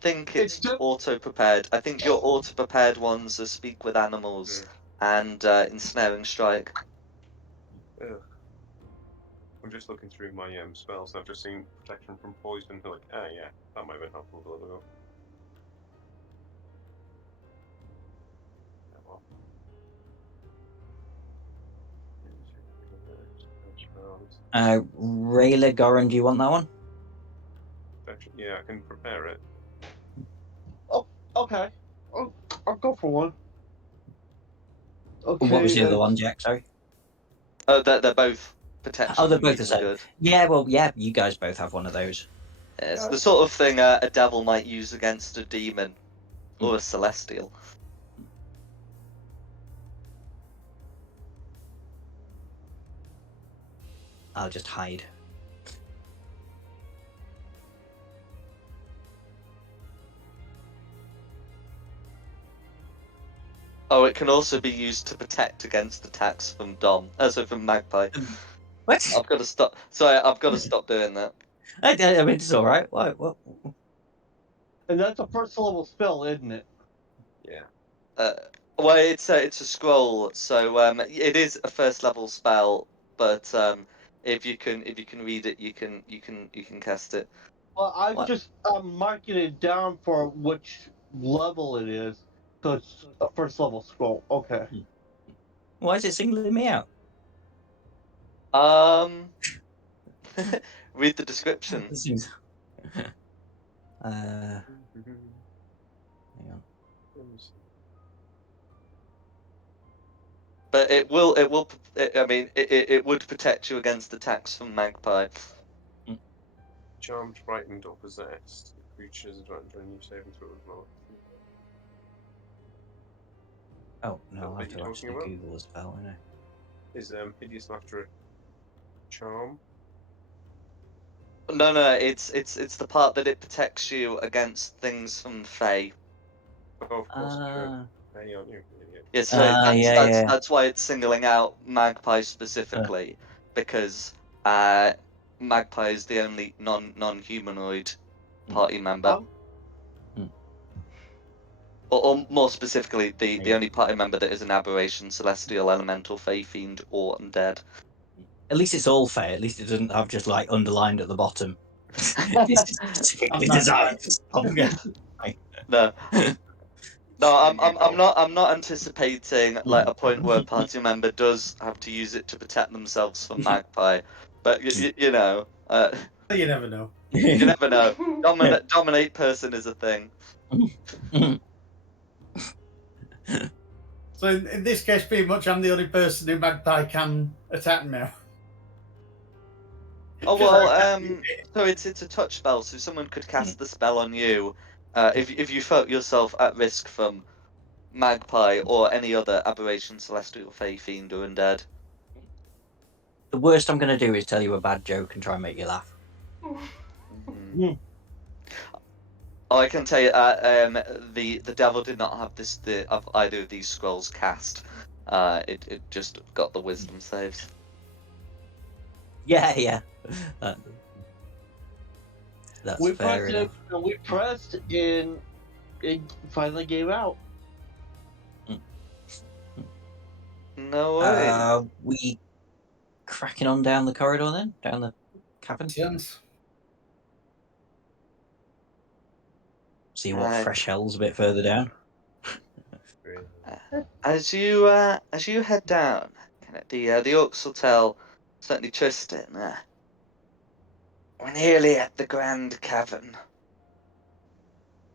think it's auto prepared. I think your auto prepared ones are speak with animals and ensnaring strike. Ugh. I'm just looking through my spells and I've just seen protection from poison. Like, yeah, that might have been helpful a little ago. Yeah, well. Rayla, Goran, do you want that one? Yeah, I can prepare it. Oh, okay. I'll go for one. Okay. What was the other one, Jack? Sorry. They're both protection Oh, they're from both the evil and same. good. Yeah, well, yeah, you guys both have one of those. It's the sort of thing a devil might use against a demon or a celestial. I'll just hide. Oh, it can also be used to protect against attacks from Dom. From Magpie. What? I've got to stop. Sorry, I've got to stop doing that. I mean, it's all right. What? And that's a first level spell, isn't it? Yeah. well, it's a scroll, so it is a first level spell, but if you can read it, you can cast it. Well, I'm What? just marking it down for which level it is. So it's a first level scroll. Okay. Why is it singling me out? Read the description. This seems. Hang on. But it would protect you against attacks from Magpie. Charmed, frightened, or possessed. The creature's advantage on you saving throw as well. Oh no, That I'll bit have to you're actually talking about? Google the spell. I know. Is hideous laughter a charm? No, it's the part that it protects you against things from Fae. Oh, of course, sure. Uh, Hey, aren't you? Idiot. Yes, that's yeah. that's why it's singling out Magpie specifically, because Magpie is the only non-humanoid party member, or more specifically, the only party member that is an aberration, celestial, elemental, Fae, fiend, or undead. At least it's all fair. At least it doesn't have just like underlined at the bottom. This is specifically designed for Stomga. No. No, I'm not anticipating like a point where a party member does have to use it to protect themselves from Magpie, but you know, You never know. you never know. Dominate person is a thing. So in this case, pretty much, I'm the only person who Magpie can attack now. Oh well, so it's a touch spell, so someone could cast the spell on you, if you felt yourself at risk from Magpie or any other aberration, celestial, Fae, fiend, or undead. The worst I'm going to do is tell you a bad joke and try and make you laugh. Oh, I can tell you, the devil did not have of either of these scrolls cast. It just got the wisdom saves. Yeah. That's We fair pressed enough. it, and we pressed, and it finally gave out. No way. We cracking on down the corridor then? Down the cavern? Yes. See what fresh hell's a bit further down. As you head down, the orcs will tell certainly Tristan. We're nearly at the Grand Cavern.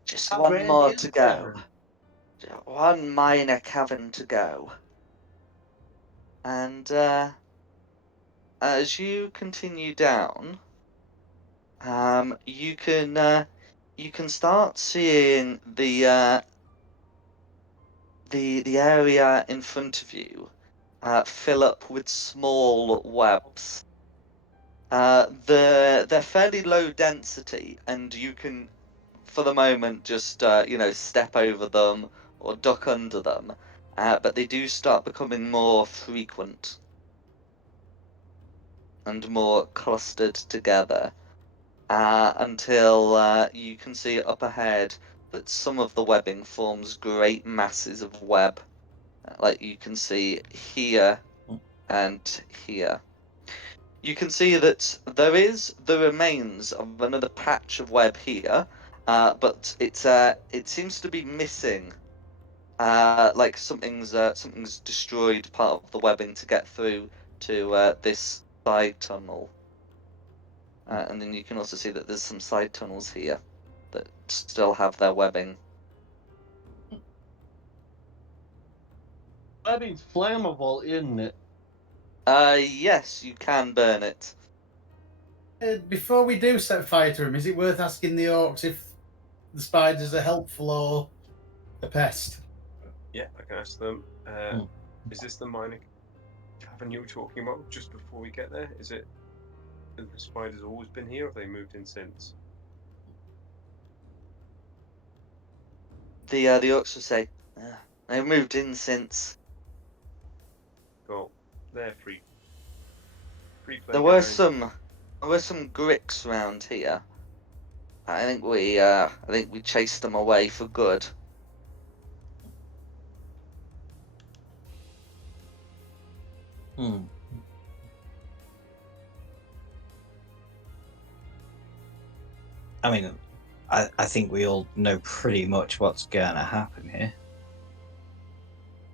Just How one grand more is to the go. cavern? One minor cavern to go. And as you continue down, you can start seeing the area in front of you fill up with small webs. They're fairly low density, and you can, for the moment, just step over them or duck under them. But they do start becoming more frequent and more clustered together until you can see up ahead that some of the webbing forms great masses of web, like you can see here and here. You can see that there is the remains of another patch of web here, but it seems to be missing. Like something's destroyed part of the webbing to get through to this side tunnel. And then you can also see that there's some side tunnels here that still have their webbing. Webbing's flammable, isn't it? Yes, you can burn it. Before we do set fire to him, is it worth asking the orcs if the spiders are helpful or a pest? Yeah, I can ask them. Is this the minor cavern you were talking about just before we get there? Is it? Have the spiders always been here, or have they moved in since? The orcs will say, they've moved in since. Well, they're free. There were some gricks around here. I think we chased them away for good. Hmm. I mean, I think we all know pretty much what's going to happen here.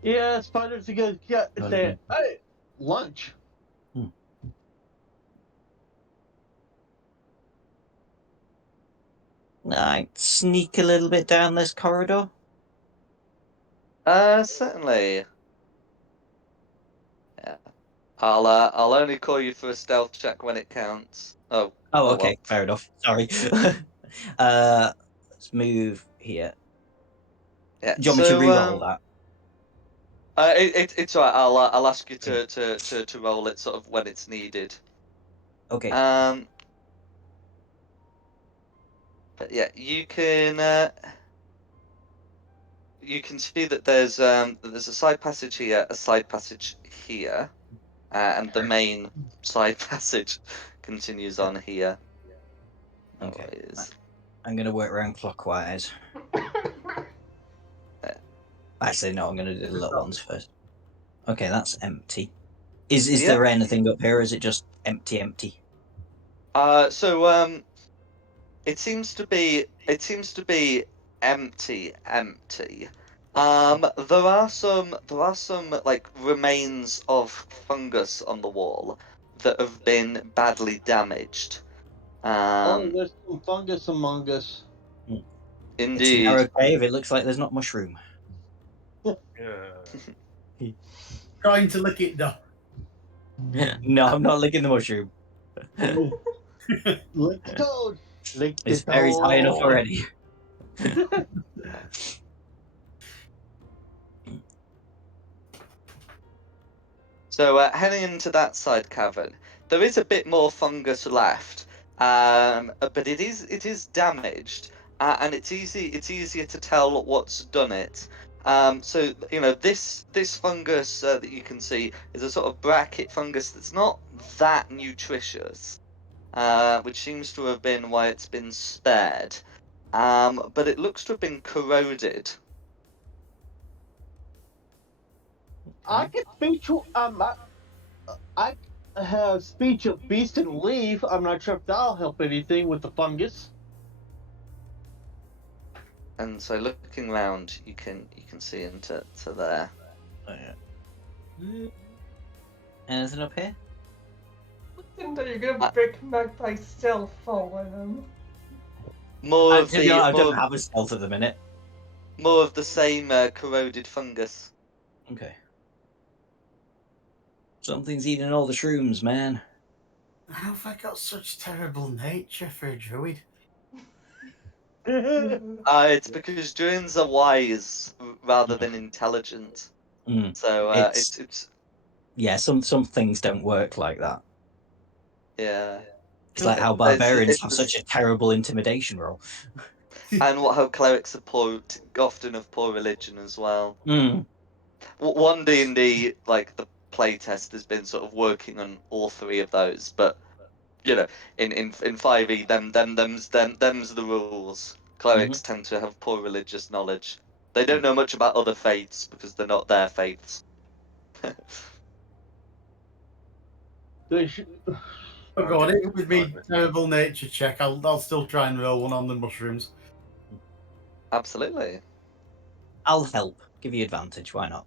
Yeah, spiders are gonna say, hey, lunch. I sneak a little bit down this corridor. Certainly. Yeah. I'll only call you for a stealth check when it counts. Oh. Oh, Oh okay, well. fair enough. Sorry. Let's move here. Yeah. Do you want me to re-roll that? It's alright. I'll ask you to roll it sort of when it's needed. Okay. But yeah, you can see that there's a side passage here, a side passage here, and the main side passage continues on here. Okay. Always. I'm gonna work around clockwise. Actually, no. I'm gonna do the little ones first. Okay, that's empty. Is Yeah. there anything up here? Or is it just empty? So it seems to be empty. There are some like remains of fungus on the wall that have been badly damaged. Oh, there's some fungus among us. It's a Indeed. narrow cave. It looks like there's not mushroom. Yeah. Trying to lick it, though. No, I'm not licking the mushroom. Lick the toad. Lick the This berry's high enough toad. already. So heading into that side cavern, there is a bit more fungus left, but it is damaged, and it's easier to tell what's done it. So you know this fungus that you can see is a sort of bracket fungus that's not that nutritious, which seems to have been why it's been spared. But it looks to have been corroded. I can speak to I have speech of beast and leaf. I'm not sure if that'll help anything with the fungus. And so looking around, you can see into there. Oh, yeah. Anything up here? Think that you're gonna break magpie stealth following them. More of I don't have a stealth at the minute. more of the same corroded fungus. Okay. Something's eating all the shrooms, man. How have I got such terrible nature for a druid? It's because druids are wise rather than intelligent. Mm. So it's Yeah, some things don't work like that. yeah. It's like how barbarians have such a terrible intimidation roll. And how clerics are often of poor religion as well. Mm. One D&D, like the playtest has been sort of working on all three of those, but you know, in 5e, them's the rules. Clerics tend to have poor religious knowledge. They don't know much about other faiths because they're not their faiths. Oh god, even with me terrible nature check, I'll still try and roll one on the mushrooms. Absolutely. I'll help. Give you advantage. Why not?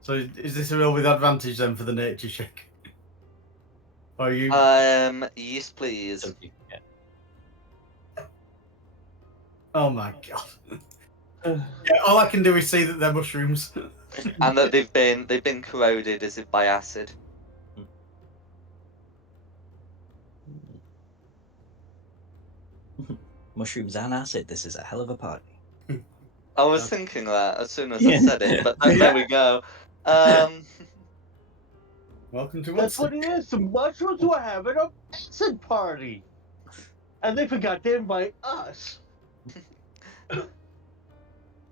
So is this a roll with advantage then for the nature check? Or are you? Yes, please. Okay, yeah. Oh my god. Yeah, all I can do is see that they're mushrooms. And that they've been corroded as if by acid. Mushrooms and acid. This is a hell of a party. I was thinking that as soon as I said it, but there we go. Welcome to That's what Woodstock. it is. The mushrooms were having a acid party, and they forgot to invite us. And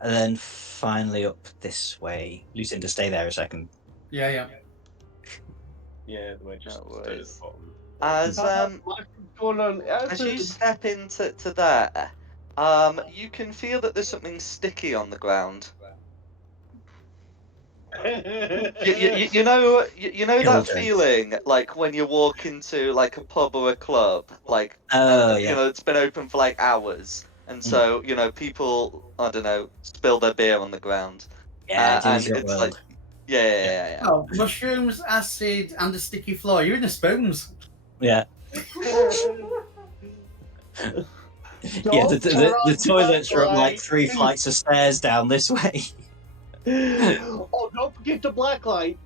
then finally up this way. Lucinda, stay there a second. Yeah. Yeah, the way just No stayed at the worries. bottom. As Mushrooms going on as you acid. step into there, You can feel that there's something sticky on the ground. You know that Children. feeling like when you walk into like a pub or a club, like Oh, you yeah. know it's been open for like hours, and so you know people I don't know spill their beer on the ground, Yeah, and Jim's Got it's like World. yeah. Oh, mushrooms, acid, and a sticky floor. You're in the spoons. Yeah. Yeah, Don't turn the on toilets are up like blacklight. 3 flights of stairs down this way. Oh, don't forget the black light.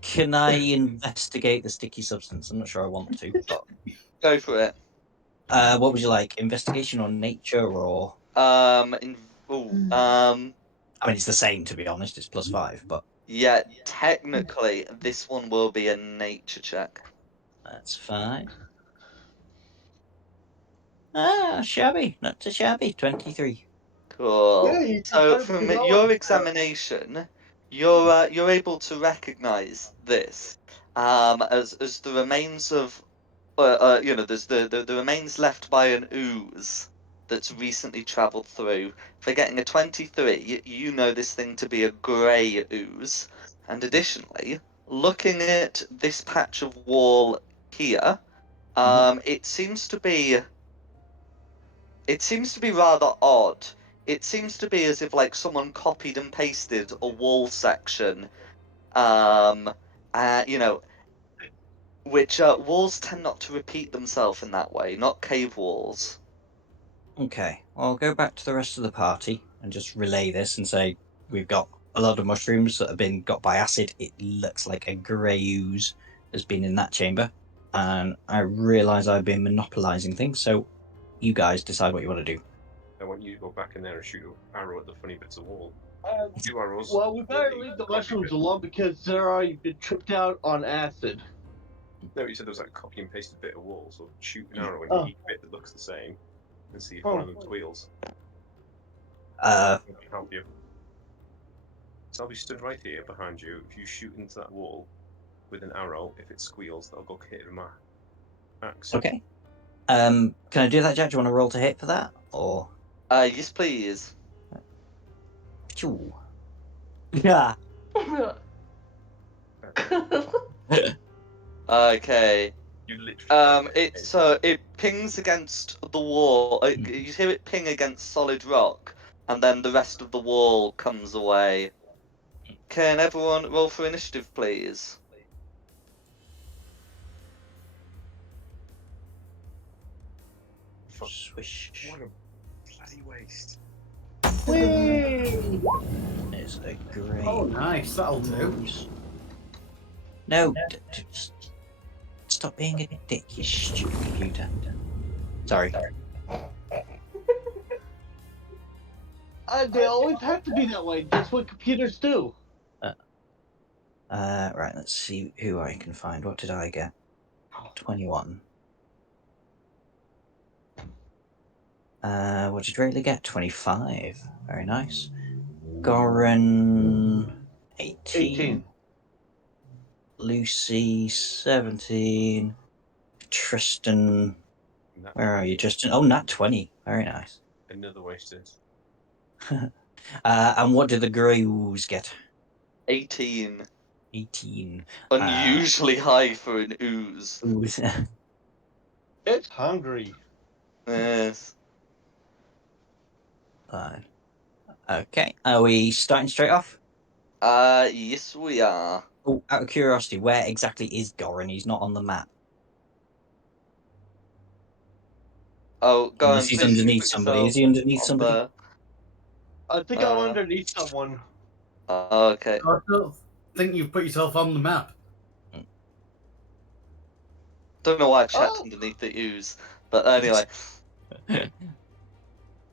Can I investigate the sticky substance? I'm not sure I want to, but Go for it. what would you like? Investigation or nature or In, I mean it's the same to be honest, it's +5, but yeah, technically this one will be a nature check. that's fine. Shabby, not too shabby. 23. Cool. Yeah, you So decided to from go your on. examination, you're able to recognise this as the remains of you know there's the remains left by an ooze that's recently travelled through. For getting a 23, you know this thing to be a grey ooze, and additionally, looking at this patch of wall here, it seems to be. It seems to be rather odd. It seems to be as if like someone copied and pasted a wall section. You know, which walls tend not to repeat themselves in that way, not cave walls. Okay, I'll go back to the rest of the party and just relay this and say we've got a lot of mushrooms that have been got by acid. It looks like a grey ooze has been in that chamber, and I realise I've been monopolising things. So you guys decide what you want to do. I want you to go back in there and shoot an arrow at the funny bits of wall. Uh, 2 arrows. well, we better leave the mushrooms alone because they're already been tripped out on acid. No, you said there was like a copy and pasted bit of wall, so shoot an arrow Oh. into each bit that looks the same and see if one of them squeals. Uh, I can help you. So I'll be stood right here behind you. If you shoot into that wall with an arrow, if it squeals, that'll go hit with my axe. okay. Can I do that, Jack? Do you want to roll to hit for that, or? Yes, please. Phew. Yeah. Okay. You literally. It pings against the wall. You hear it ping against solid rock, and then the rest of the wall comes away. Can everyone roll for initiative, please? Fuck. Swish. What a bloody waste. Whee! There's a great. Oh, nice. That'll do. No, just stop being a dick, you stupid computer. Sorry. They always have to be that way. That's what computers do. Right, let's see who I can find. What did I get? 21. What did Rayleigh get? 25. Very nice. Goran, 18. Lucy, 17. Tristan, where are you, Tristan? Oh, nat 20. Very nice. Another wasted. And what did the Greys get? 18. 18. Unusually high for an ooze. Ooze. It's hungry. Yes. Fine. Okay, are we starting straight off? Yes we are. Oh, out of curiosity, where exactly is Goran? He's not on the map. Oh, go Unless on, he's please underneath put somebody. yourself Is he underneath on somebody? the- I think I'm underneath someone. Okay. I don't think you've put yourself on the map. Don't know why I checked Oh. underneath the ooze, but anyway.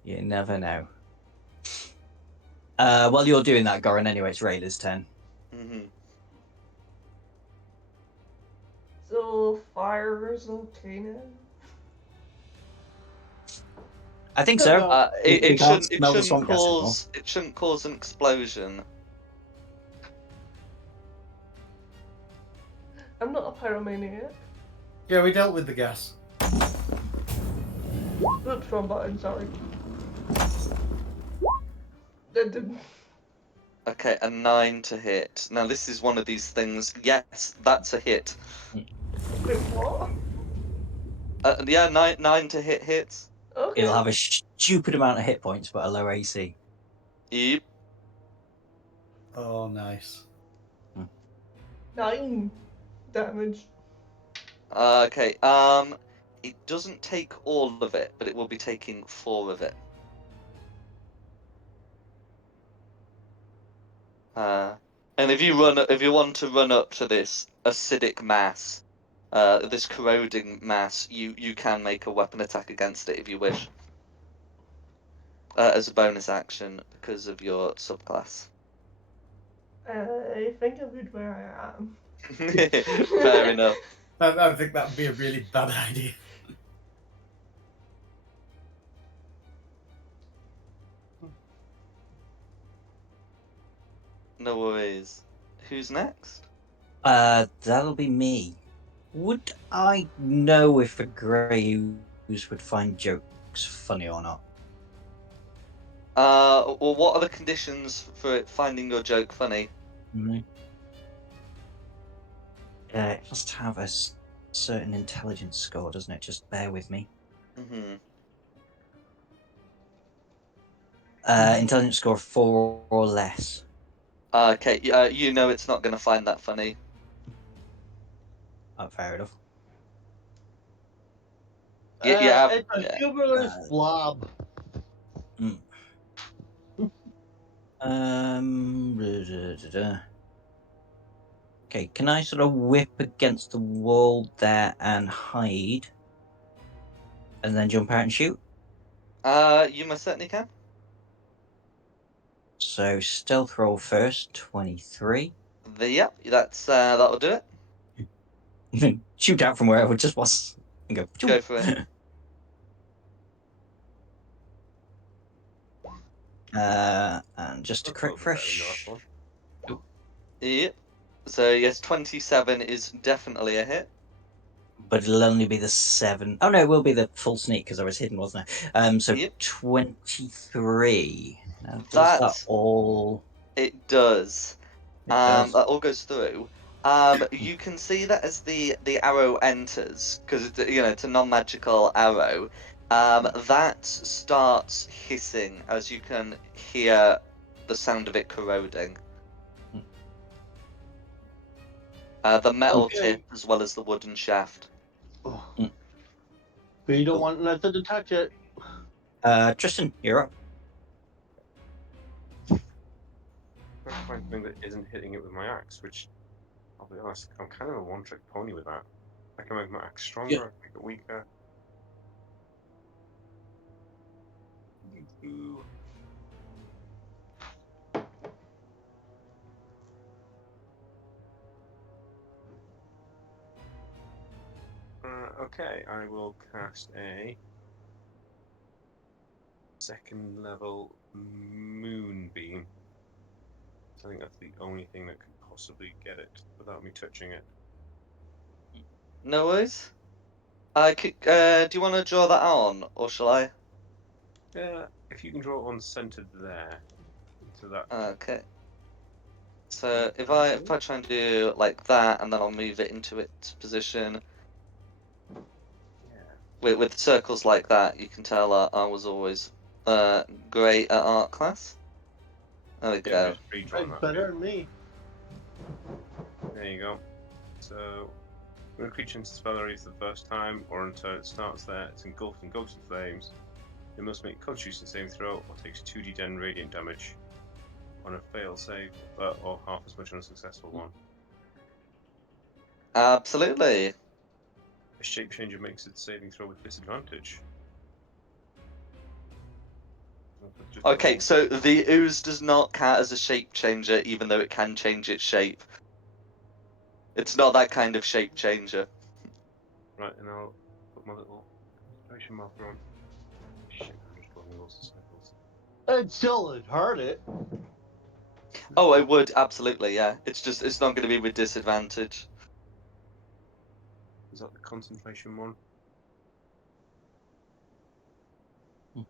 You never know. While you're doing that, Goran, anyway, it's Rayleigh's turn. Mhm. So fire is okay now? I think so. It We can't shouldn't smell the swamp gas anymore. it shouldn't cause an explosion. I'm not a pyromaniac. Yeah, we dealt with the gas. Oops, wrong button, sorry. That didn't. Okay, a 9 to hit. Now this is one of these things. Yes, that's a hit. Wait, what? Yeah, nine to hit hits. Okay. It'll have a stupid amount of hit points, but a low AC. Yep. Oh, nice. 9 damage. Okay. It doesn't take all of it, but it will be taking 4 of it. And if you want to run up to this acidic mass, this corroding mass, you can make a weapon attack against it if you wish, as a bonus action because of your subclass. I think I'm good where I am. Fair enough. I think that would be a really bad idea. No worries. Who's next? That'll be me. Would I know if a grey ooze would find jokes funny or not? Well, what are the conditions for it finding your joke funny? It must have a certain intelligence score, doesn't it? Just bear with me. Mm-hmm. Intelligence score 4 or less. Okay, you know it's not going to find that funny. Oh, fair enough. Yeah. It's a humorless blob. Okay, can I sort of whip against the wall there and hide? And then jump out and shoot? You most certainly can. So stealth roll first, 23. Yep, that'll do it. Shoot out from wherever it just was. And go. Go for it. And just a That's crit a little bit better than the fresh. last one. Yep. So yes, 27 is definitely a hit. But it'll only be the 7. Oh no, it will be the full sneak because I was hidden, wasn't I? So Yep. 23. Now, does that That all? it does. It does. That all goes through. You can see that as the arrow enters, because it's a non-magical arrow. That starts hissing as you can hear the sound of it corroding. The metal Okay. tip as well as the wooden shaft. But you don't want nothing to touch it. Tristan, you're up. I'm trying to find something that isn't hitting it with my axe, which, I'll be honest, I'm kind of a one-trick pony with that. I can make my axe stronger, I can make it weaker. Ooh. Okay, I will cast a second level moonbeam. I think that's the only thing that could possibly get it without me touching it. No worries. Do you want to draw that on, or shall I? Yeah, if you can draw it on centered there, so that. Okay. So if I try and do like that, and then I'll move it into its position. Yeah. With circles like that, you can tell I was always great at art class. There we Yeah, go. just redrawn that. Better than me. There you go. So, when a creature enters spell area for the first time, or until it starts there, it's engulfed in ghosts and flames. It must make a Constitution saving throw, or takes 2d10 radiant damage on a fail save, or half as much on a successful one. Absolutely. A shape changer makes its saving throw with disadvantage. Okay, so the ooze does not count as a shape changer, even though it can change its shape. It's not that kind of shape changer. Right, and I'll put my little concentration marker on. Shit, I'm just drawing lots of circles. It still would hurt it. Oh, I would absolutely, yeah. It's not going to be with disadvantage. Is that the concentration one?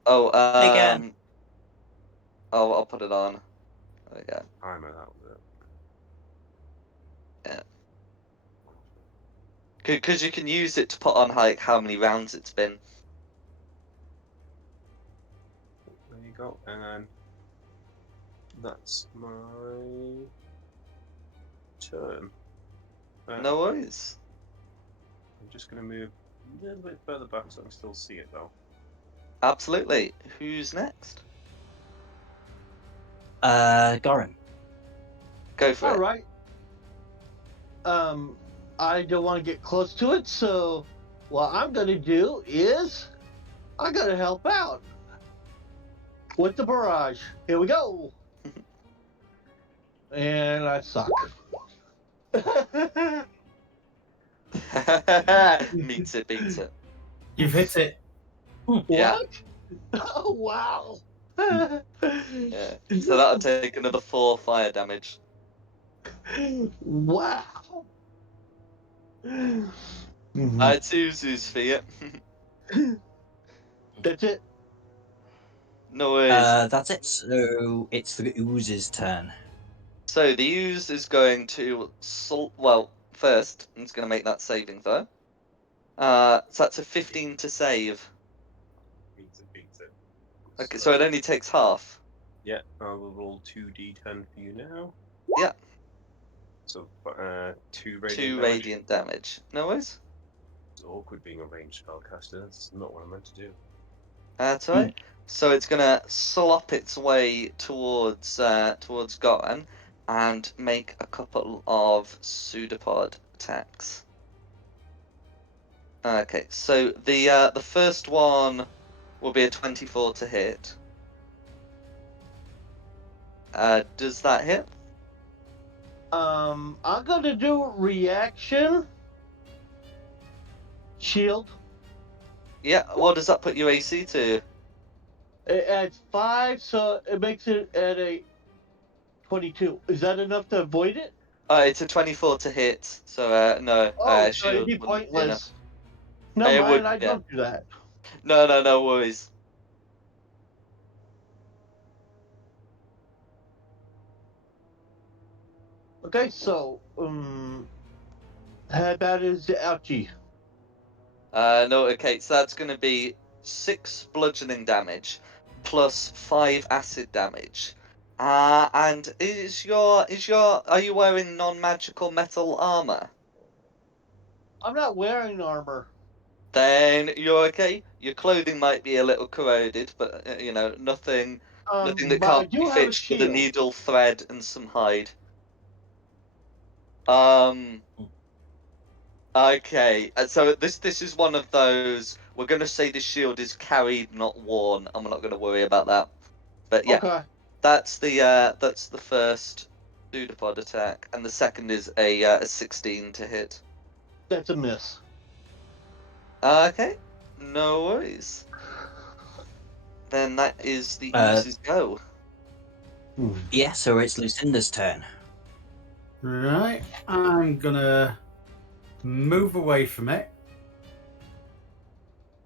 Oh, Again. Oh, I'll put it on. There we go. Timer, that was it. Because you can use it to put on like how many rounds it's been. There you go, and that's my turn. No worries. I'm just going to move a little bit further back so I can still see it though. Absolutely. Who's next? Goran. Go for All it. right. I don't want to get close to it, so what I'm gonna do is I gotta help out with the barrage. Here we go. And I suck. Meets it, beats it. You've hit it. Yeah. What? Oh wow. Yeah. So that'll take another 4 fire damage. Wow. It's Uzu's feet. That's it. No worries. That's it. So it's the ooze's turn. So the Ooze is going to well, first it's going to make that saving throw. So that's a 15 to save. Beats it. Okay, so it only takes half. Yeah, I will roll 2d10 for you now. Yeah. So, 2 radiant 2 damage. radiant damage. No worries. It's awkward being a ranged spellcaster. That's not what I meant to do. That's right. So it's gonna slop its way towards Goran and make a couple of pseudopod attacks. Okay, so the first one will be a 24 to hit. Does that hit? I'm gonna do reaction shield. Yeah. What does that put your AC to? It adds 5, so it makes it at a 22. Is that enough to avoid it? It's a 24 to hit. So no. Oh, so it'd Shield be wouldn't be enough. pointless. No, It mind, would. I Yeah. don't do that. No worries. Okay, so how bad is the ouchie? No. Okay. So that's gonna be 6 bludgeoning damage plus 5 acid damage. And are you wearing non-magical metal armor? I'm not wearing armor. Then you're okay. Your clothing might be a little corroded, but nothing that But I can't be do have a fixed with a shield. needle, thread, and some hide. Okay. So this is one of those. We're gonna say the shield is carried, not worn. I'm not gonna worry about that. But yeah, Okay. that's the first pseudopod attack, and the second is a 16 to hit. That's a miss. Okay, no worries. Then that is the Ooze's go. Yeah, so it's Lucinda's turn. Right. I'm gonna move away from it.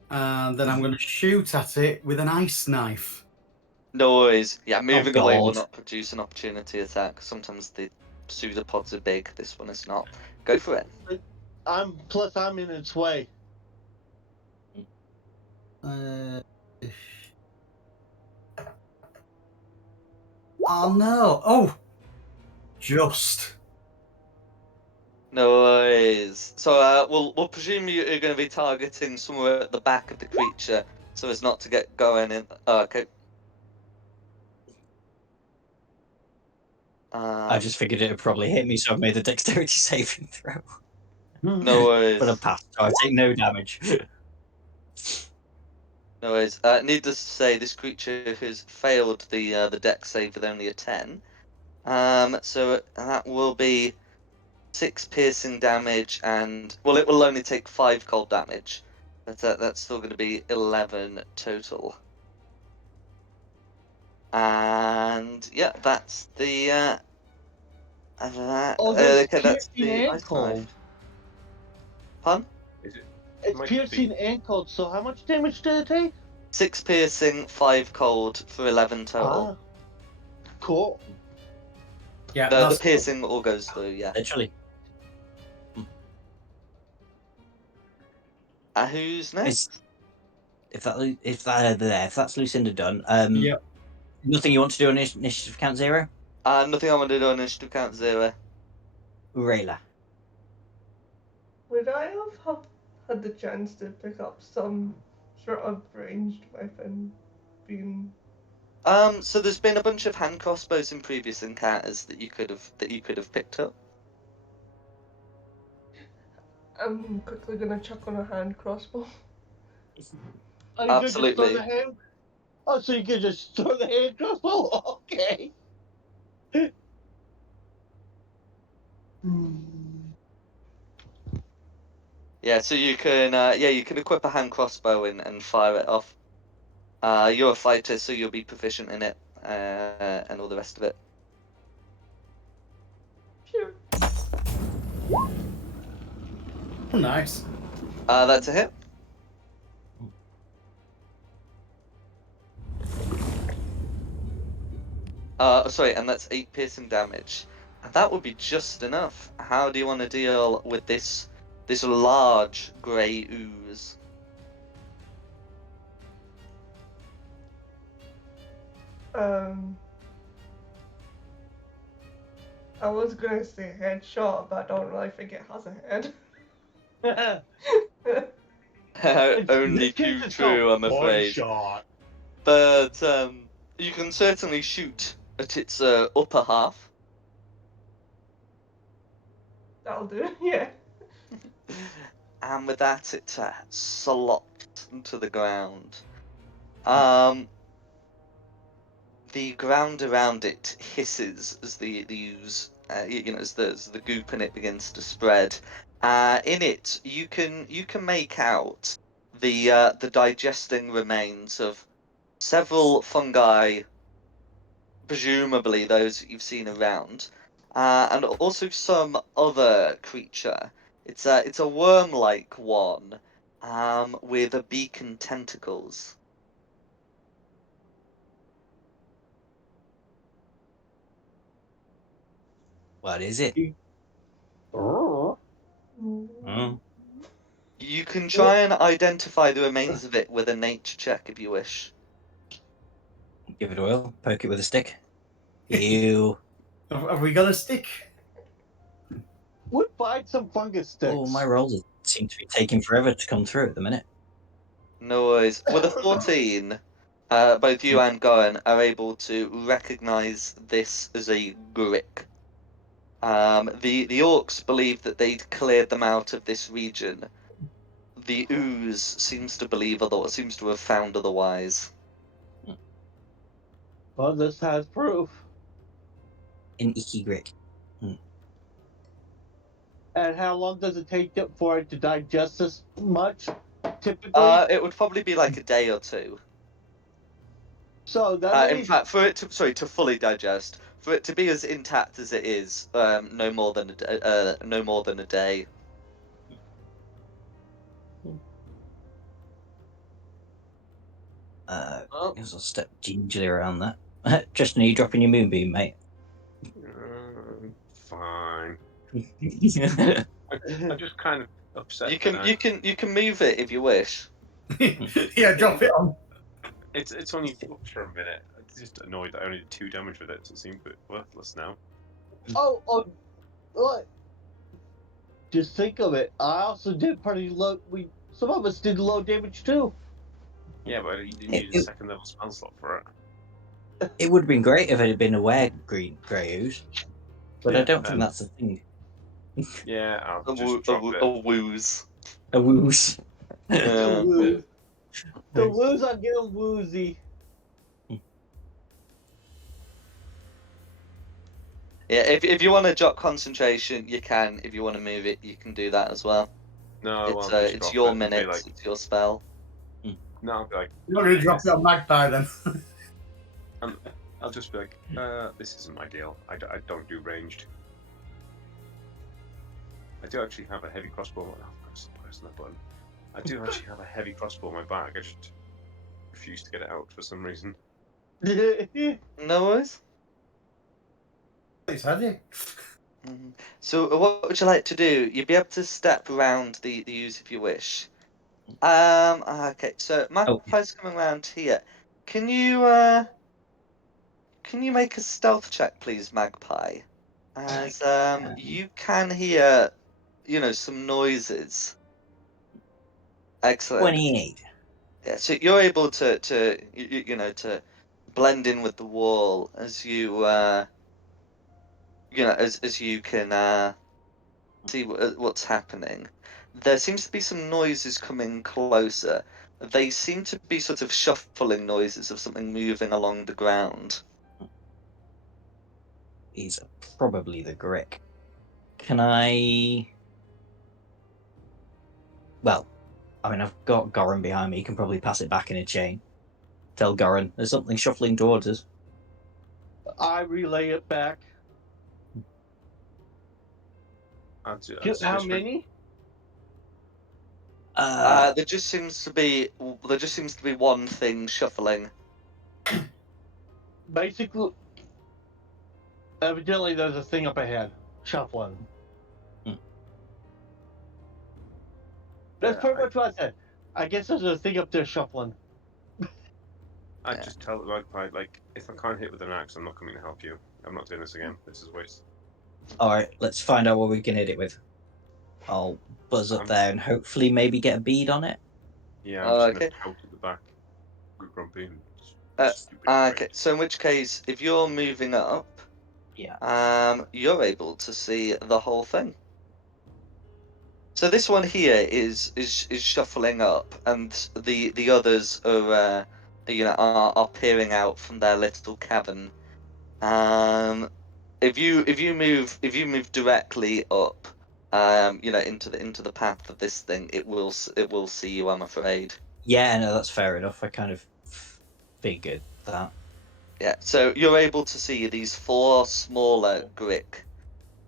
And then I'm gonna shoot at it with an ice knife. No worries. Yeah, moving away will God. not produce an opportunity attack. Sometimes the pseudopods are big. This one is not. Go for it. I'm in its way. Oh no! Oh, just. No worries. So we'll presume you're going to be targeting somewhere at the back of the creature, so as not to get going in. Okay. I just figured it would probably hit me, so I've made the dexterity saving throw. No worries. But I passed, so I take no damage. No worries. Needless to say, this creature has failed the dex save with only a 10. So that will be 6 piercing damage, and well, it will only take 5 cold damage, but that's still going to be 11 total. And yeah, that's the There's okay, that's piercing the and ice cold. knife. Pun? Is it? It's Might piercing be. and cold, so how much damage did it take? 6 piercing, 5 cold for 11 total. Cool. Yeah, The that's piercing all goes through, yeah. Literally. Who's next? If that's Lucinda done, Yep. nothing you want to do on initiative count 0? Nothing I want to do on initiative count 0. Rayla. Would I have had the chance to pick up some sort of ranged weapon being So there's been a bunch of hand crossbows in previous encounters that you could have picked up. I'm quickly gonna chuck on a hand crossbow. Are you gonna just throw Absolutely. the hand? Oh, so you can just throw the hand crossbow? Okay. Yeah, so you can you can equip a hand crossbow and fire it off. You're a fighter, so you'll be proficient in it, and all the rest of it. Phew. oh, nice. That's a hit. Sorry, and that's 8 piercing damage. And that would be just enough. How do you want to deal with this large grey ooze? I was gonna say headshot, but I don't really think it has a head. Only This kid's too just true, I'm one afraid. shot. But you can certainly shoot at its upper half. That'll do, yeah. And with that, it slops into the ground. The ground around it hisses as the ooze, as the goop in it begins to spread. In it, you can make out the digesting remains of several fungi, presumably those that you've seen around, and also some other creature. It's a worm-like one, with a beak and tentacles. What is it? Oh. Oh. You can try and identify the remains of it with a nature check if you wish. Give it a whirl. Poke it with a stick. Ew. Have we got a stick? Would find some fungus sticks. Oh, my rolls seem to be taking forever to come through at the minute. No worries. With a 14, both you and Goran are able to recognize this as a Gurick. The orcs believe that they'd cleared them out of this region. The ooze seems to have found otherwise. Well, this has proof. An icky grit. And how long does it take for it to digest this much, typically? It would probably be like a day or two. So that In means fact, to fully digest, for it to be as intact as it is, no more than a day. Guess I'll step gingerly around that. Justin, are you dropping your moonbeam, mate? Fine. I'm just kind of upset. You can move it if you wish. Yeah, drop it on. It's only up for a minute. I'm just annoyed that I only did 2 damage with it, so it seems a bit worthless now. oh, what? Just think of it. I also did pretty low. Some of us did low damage too. Yeah, but you didn't use a second level spell slot for it. It would have been great if it had been a grey ooze, but Yeah, I don't think that's a thing. Yeah, I'll A, just woo, drop it. a wooze. A wooze. The wooze. The Nice. wooze, I'm getting woozy. Yeah, if you want to drop concentration, you can. If you want to move it, you can do that as well. No, It's I'll just it's drop your it and be minute. like, It's your spell. no, I'll be like, You're not going to drop it on Magpie then. I'll just be like, this isn't my deal. I don't do ranged. I do actually have a heavy crossbow. Oh, press that button. I do actually have a heavy crossbow in my bag. I just refuse to get it out for some reason. No worries. It's heavy. Mhm. So what would you like to do? You'd be able to step around the use if you wish. Okay, so Oh, Magpie's coming around here. Can you make a stealth check, please, Magpie? As you can hear, some noises. Excellent. 28. Yeah, so you're able to blend in with the wall as as you can see what's happening. There seems to be some noises coming closer. They seem to be sort of shuffling noises of something moving along the ground. He's probably the Grick. Can I... Well, I mean, I've got Goran behind me. You can probably pass it back in a chain. Tell Goran there's something shuffling towards us. I relay it back. I'd How suggest many? There just seems to be one thing shuffling. Basically, evidently there's a thing up ahead, shuffling. That's pretty much what I said. I guess there's a thing up there shuffling. I'd just tell the Magpie, like, if I can't hit with an axe, I'm not coming to help you. I'm not doing this again. This is waste. Alright, let's find out what we can hit it with. I'll buzz up there and hopefully maybe get a bead on it. Yeah, I'm just Okay. gonna pout at the back. Good grumpy and stupid. Okay, so in which case, if you're moving up, you're able to see the whole thing. So this one here is shuffling up, and the others are are peering out from their little cavern. If you move directly up, into the path of this thing, it will see you, I'm afraid. Yeah, no, that's fair enough. I kind of figured that. Yeah, so you're able to see these 4 smaller Grick,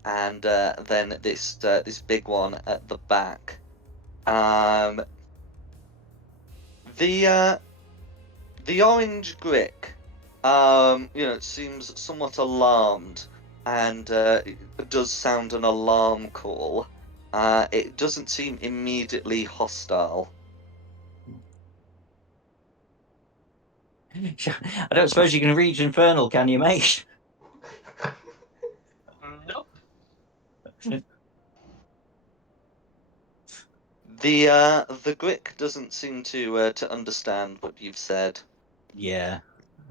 and then this big one at the back. The orange Grick, seems somewhat alarmed, and it does sound an alarm call. It doesn't seem immediately hostile. I don't suppose you can reach Infernal, can you, mate? Nope. The Grick doesn't seem to understand what you've said. Yeah.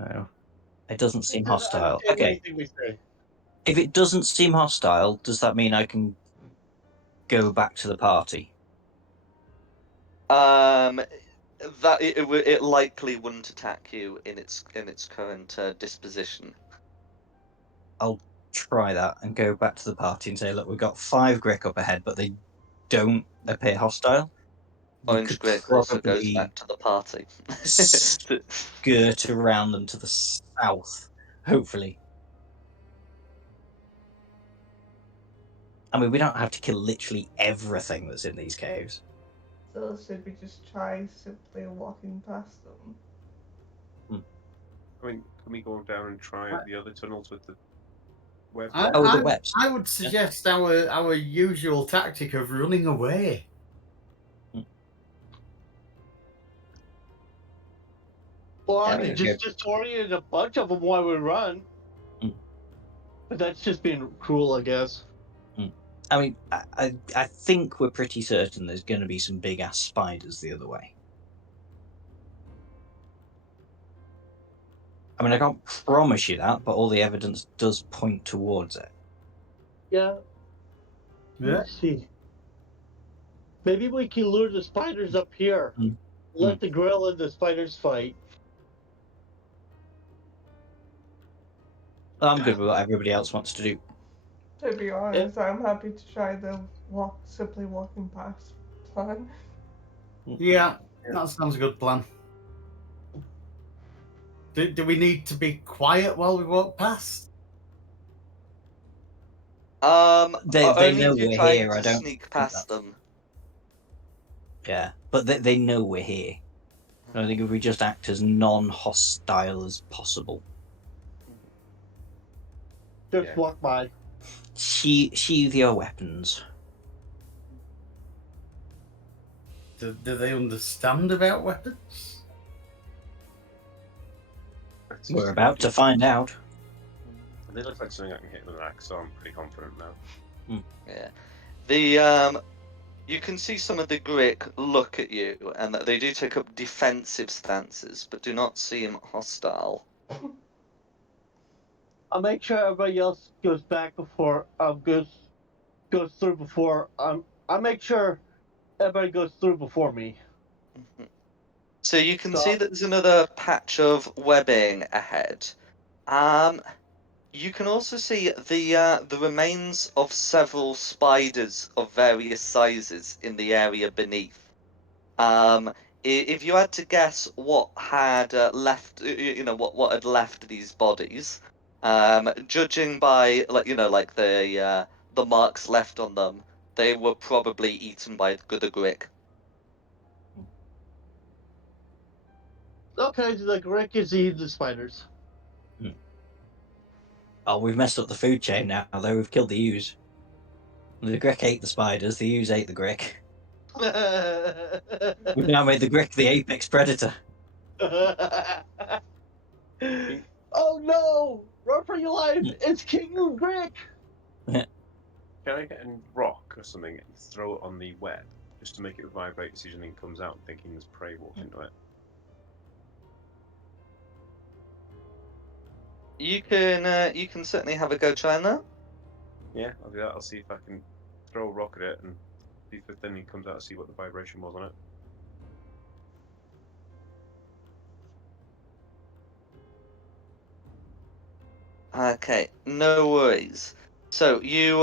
No. It doesn't seem Doesn't hostile. understand Okay. anything we say. If it doesn't seem hostile, does that mean I can go back to the party? That it likely wouldn't attack you in its current disposition. I'll try that and go back to the party and say, look, we've got 5 Grick up ahead, but they don't appear hostile. We Orange could Grick also goes probably back to the party. skirt around them to the south, hopefully. I mean, we don't have to kill literally everything that's in these caves. So should we just try simply walking past them? I mean, can we go down and try out the other tunnels with the web? The webs. I would suggest our usual tactic of running away. Or I Yeah, could just disorient a bunch of them while we run. But that's just being cruel, I guess. I mean, I think we're pretty certain there's going to be some big ass spiders the other way. I mean, I can't promise you that, but all the evidence does point towards it. Yeah. Yeah. Let's see. Maybe we can lure the spiders up here. Let the gorilla and the spiders fight. I'm good with what everybody else wants to do. To be honest, I'm happy to try the simply walking past plan. Yeah, that sounds a good plan. Do we need to be quiet while we walk past? They Only know if you're we're trying here. to I don't sneak think past that's... them. Yeah, but they know we're here. I think if we just act as non-hostile as possible. Just Yeah. walk by. Sheathe your weapons. Do they understand about weapons? We're about to find out. They look like something I can hit with an axe, so I'm pretty confident now. Yeah. You can see some of the Grick look at you, and that they do take up defensive stances, but do not seem hostile. I'll make sure everybody else goes back before goes through before I'll make sure everybody goes through before me. So you can So see that there's another patch of webbing ahead. You can also see the remains of several spiders of various sizes in the area beneath. If you had to guess what had left, what had left these bodies, judging by like the marks left on them, they were probably eaten by the Grick. okay, the Grick is eating the spiders. Oh, we've messed up the food chain now, though. We've killed the ewes. The Grick ate the spiders, the ewes ate the Grick. We've now made the Grick the apex predator. Oh no! Run for your life! It's King Grick! Can I get a rock or something and throw it on the web just to make it vibrate as something comes out, thinking there's prey walking into it? You can certainly have a go trying that. Yeah, I'll do that. I'll see if I can throw a rock at it and see if the thing comes out and see what the vibration was on it. Okay, no worries. So you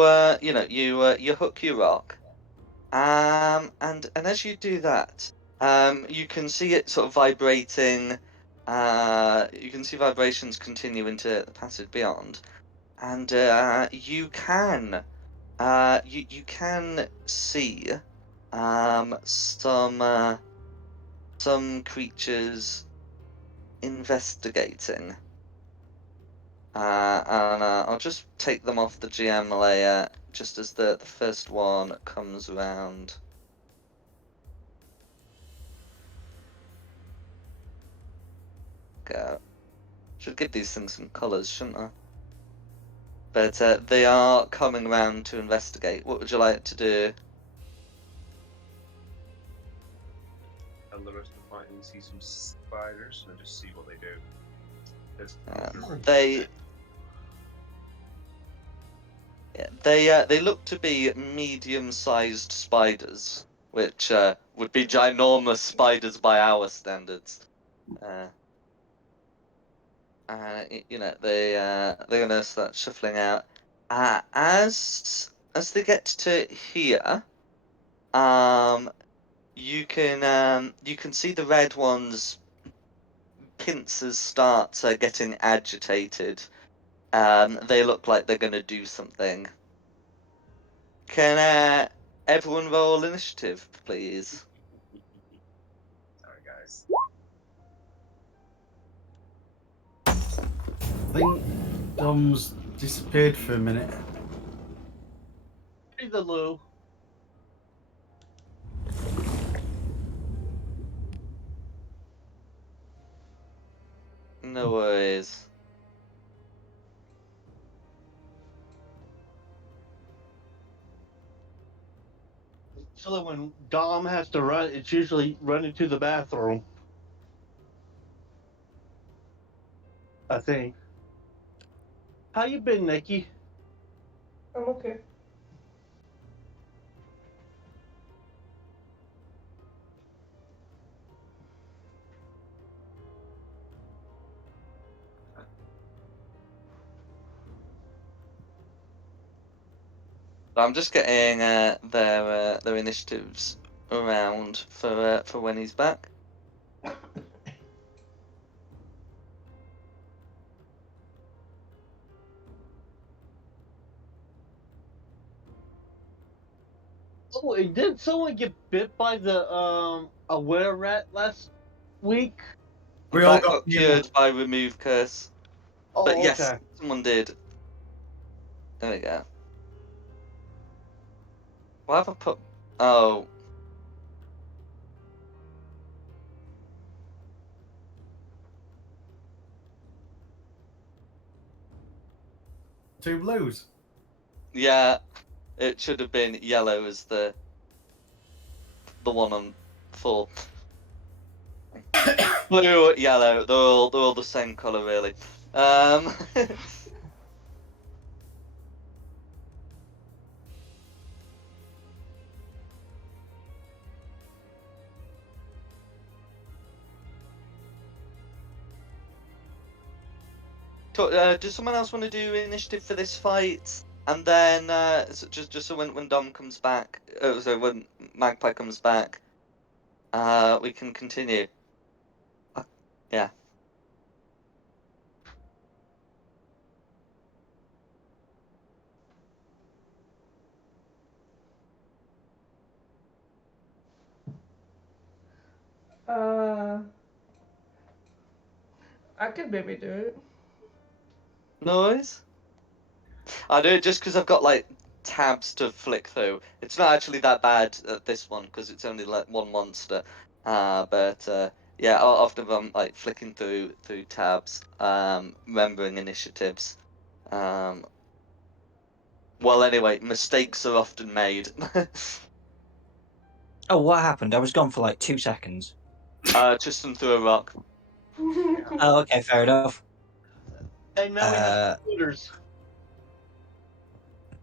hook your rock, and as you do that, you can see it sort of vibrating. You can see vibrations continue into the passage beyond, and you can see some creatures investigating. And I'll just take them off the GM layer just as the first one comes around. Go. Should give these things some colours, shouldn't I? But they are coming around to investigate. What would you like to do? And the rest of the fight and see some spiders and just see what they do. They look to be medium-sized spiders, which would be ginormous spiders by our standards. They're gonna start shuffling out. As they get to here, you can see the red ones' pincers start getting agitated. They look like they're gonna do something. Can everyone roll initiative, please? Sorry, guys. I think Dom's disappeared for a minute. Hey, the Lou. No worries. So that when Dom has to run, it's usually running to the bathroom. I think. How you been, Nikki? I'm okay. I'm just getting their initiatives around for when he's back. Oh, and did someone get bit by the a were rat last weak? We all That got got cured by remove curse. Oh, But yes, okay. someone did. There we go. Why have I put... Oh. 2 blues. Yeah, it should have been yellow as the one on 4. Blue, yellow, they're all the same colour really. Does someone else want to do initiative for this fight? And then just so when Dom comes back, so when Magpie comes back, we can continue. Yeah. I could maybe do it. Noise. I do it just because I've got like tabs to flick through. It's not actually that bad at this one because it's only like one monster. But yeah, often I'm like flicking through tabs, remembering initiatives. Well, anyway, mistakes are often made. Oh, what happened? I was gone for like 2 seconds. Tristan threw a rock. Oh, okay, fair enough. And now we have computers.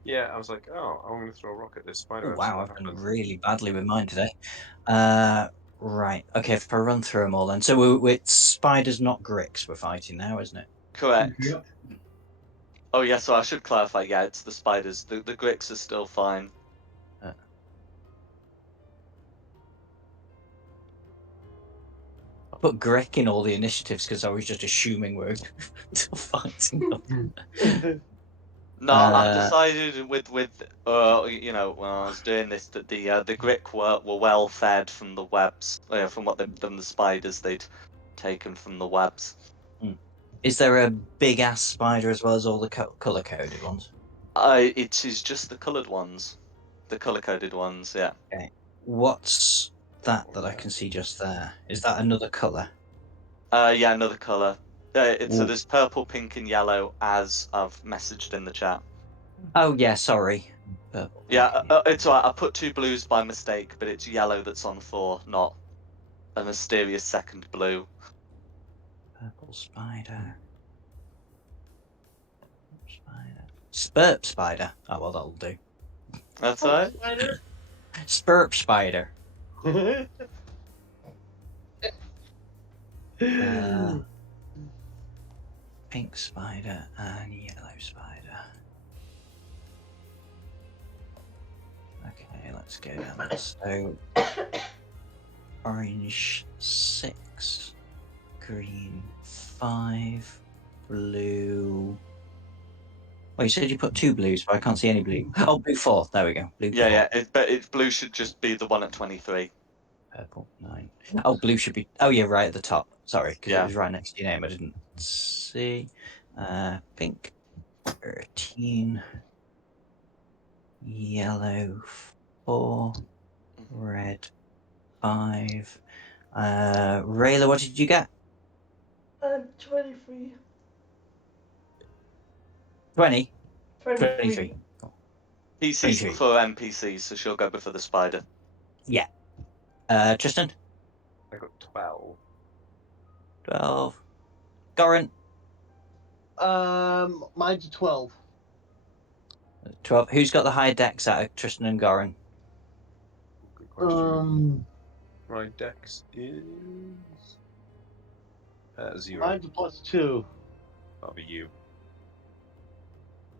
Yeah, I was like, oh, I'm going to throw a rock at this spider. Oh, and see wow, what I've done happens. really badly with mine today. Right. Okay, if I run through them all then. So it's spiders, not gricks we're fighting now, isn't it? Correct. Yep. Oh yeah, so I should clarify. Yeah, it's the spiders. The gricks are still fine. I put Grick in all the initiatives because I was just assuming we're still fighting them. No, I've decided with you know, when I was doing this that the Grick were well fed from the webs, from the spiders they'd taken from the webs. Is there a big ass spider as well as all the color coded ones? It is just the coloured ones, the colour coded ones. Yeah. Okay. What's that I can see just there? Is that another color? Yeah, another colour. So Ooh. there's purple, pink, and yellow as I've messaged in the chat. Oh yeah, sorry. Purple, pink, Yeah, and yellow. it's alright. I put 2 blues by mistake, but it's yellow that's on 4, not a mysterious second blue. Purple spider. Spurp spider. Oh well, that'll do. That's alright. Spider? Spurp spider. Pink spider and yellow spider. Okay, let's go down this. So orange 6, green 5, blue. Oh, you said you put 2 blues, but I can't see any blue. Oh, blue 4. There we go. Blue 4. Yeah. But blue should just be the one at 23. Purple 9. Oh, blue should be. Oh, yeah, right at the top. Sorry, because Yeah. it was right next to your name. I didn't see. Pink 13. Yellow 4. Red 5. Rayla, what did you get? 23. 20? 23. 23. PCs 23. before NPCs, so she'll go before the spider. Yeah. Tristan? I got 12. 12. Goran? Mine's a 12. 12. Who's got the higher dex out of Tristan and Goran? Good question. My dex is 0. Mine's a +2. That'll be you.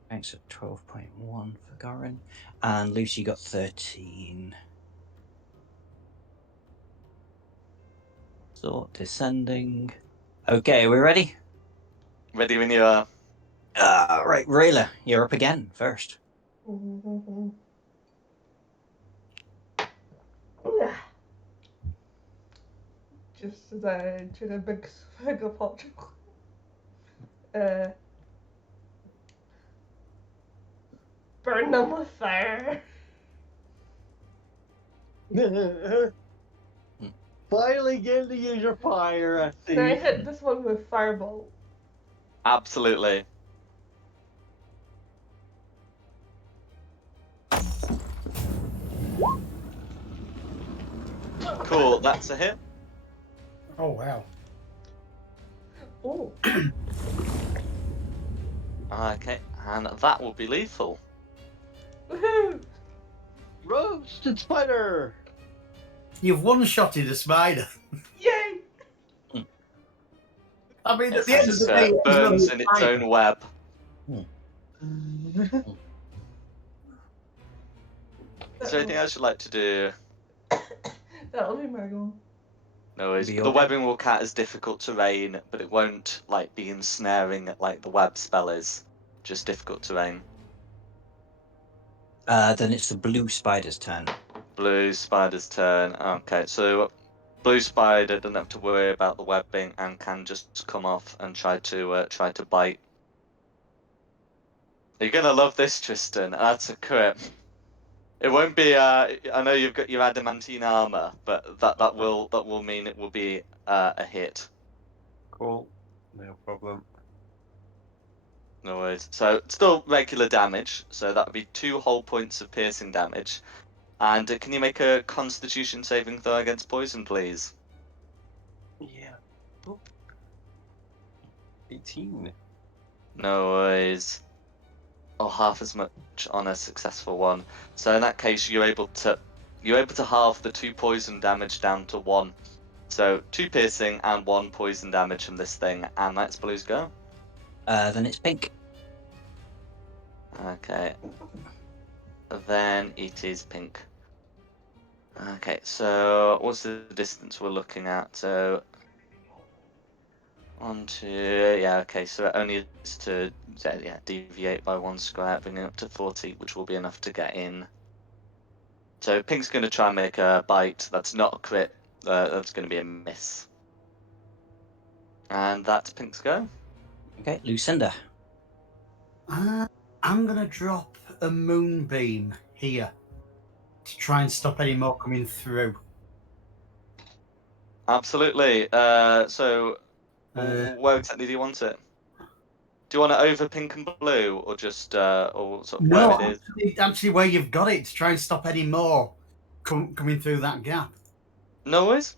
Thanks at 12.1 for Goran. And Lucy got 13. Sort descending. Okay, are we ready? Ready when you are. Right, Rayla, you're up again first. just as I took a big swig of hot chocolate. Burn them with fire. Finally getting to use your fire, I Can I see. hit this one with fireball? Absolutely. Cool, that's a hit. Oh wow. Oh. Okay, and that will be lethal. Woohoo! Roasted spider! You've one-shotted a spider. Yay! I mean, at It the end of just the day, it's only burns a in its spider. own web. Is there anything else you'd like to do? That'll be my goal. No worries. Be The alright. webbing will count as difficult terrain, but it won't like be ensnaring like the web spell is. Just difficult terrain. Then it's the blue spider's turn. Blue spider's turn. Okay, so blue spider doesn't have to worry about the webbing and can just come off and try to bite. You're gonna love this, Tristan. That's a crit. It won't be. I know you've got your adamantine armor, but that will mean it will be a hit. Cool. No problem. No worries. So it's still regular damage. So that would be 2 whole points of piercing damage. And can you make a Constitution saving throw against poison, please? Yeah. Oh. 18. No worries. Or half as much on a successful one. So in that case, you're able to halve the 2 poison damage down to 1. So 2 piercing and 1 poison damage from this thing, and that's Blue's go. Then it's pink. Okay. Then it is pink. Okay, so what's the distance we're looking at? So 1, 2, yeah, okay, so it only is to deviate by 1 square, bringing it up to 40, which will be enough to get in. So pink's going to try and make a bite. That's not a crit. That's going to be a miss. And that's pink's go. Okay, Lucinda. I'm gonna drop a moonbeam here to try and stop any more coming through. Absolutely. So where exactly do you want it? Do you want it over pink and blue, or just or sort of No, where it is? actually, where you've got it to try and stop any more coming through that gap. No worries.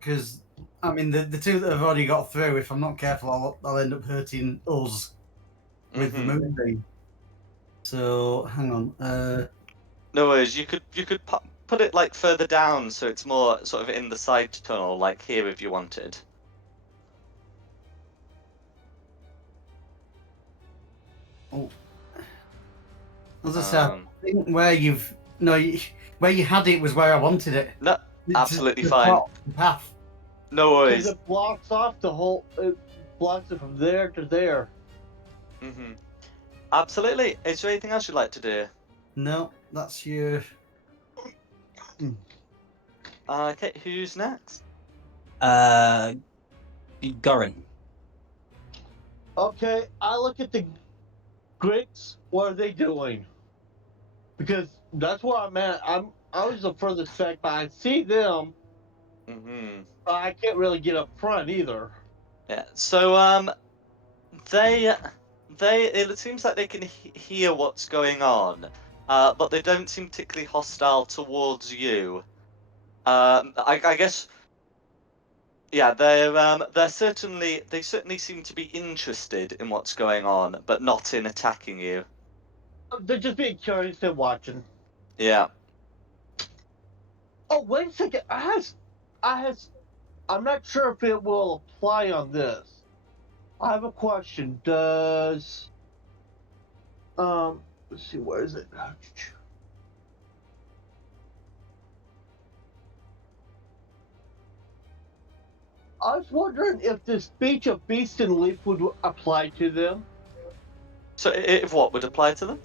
Because I mean, the two that have already got through, if I'm not careful, I'll end up hurting us with the moonbeam. So hang on. No worries. You could put it like further down, so it's more sort of in the side tunnel, like here, if you wanted. Oh, as I said, I think where where you had it was where I wanted it. No, absolutely The fine. path. No worries. Because it blocks off the whole. It blocks it from there to there. Absolutely. Is there anything else you'd like to do? No, that's your. Okay, who's next? Goran. Okay, I look at the Gricks. What are they doing? Because that's where I'm at. I was the furthest back, but I see them. But I can't really get up front either. Yeah. So it seems like they can hear what's going on, but they don't seem particularly hostile towards you. I guess. Yeah, they certainly seem to be interested in what's going on, but not in attacking you. They're just being curious and watching. Yeah. Oh, wait a second. I'm not sure if it will apply on this. I have a question. Does let's see, where is it? I was wondering if the speech of Beast and Leaf would apply to them. So if what would apply to them?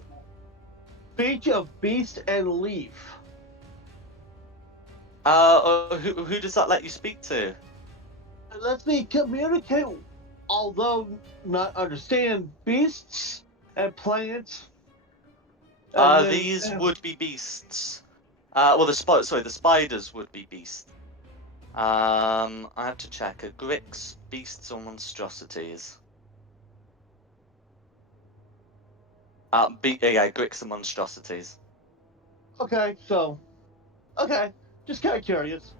Speech of Beast and Leaf. Who does that let you speak to? lets me communicate, although not understand beasts and plants. And then, These would be beasts. Well, the spiders would be beasts. I have to check. Are Grix beasts or monstrosities? Yeah, Grix are monstrosities. okay, just kind of curious.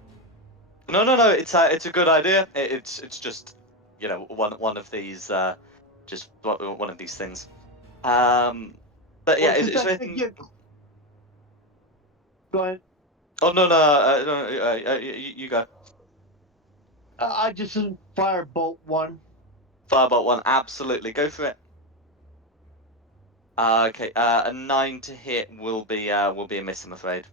No. It's a good idea. It's just one of these just one of these things. But yeah, Well, is since there I think anything? go ahead. Oh no, you go. I just firebolt one. Firebolt one, absolutely, go for it. Okay, a 9 to hit will be a miss, I'm afraid.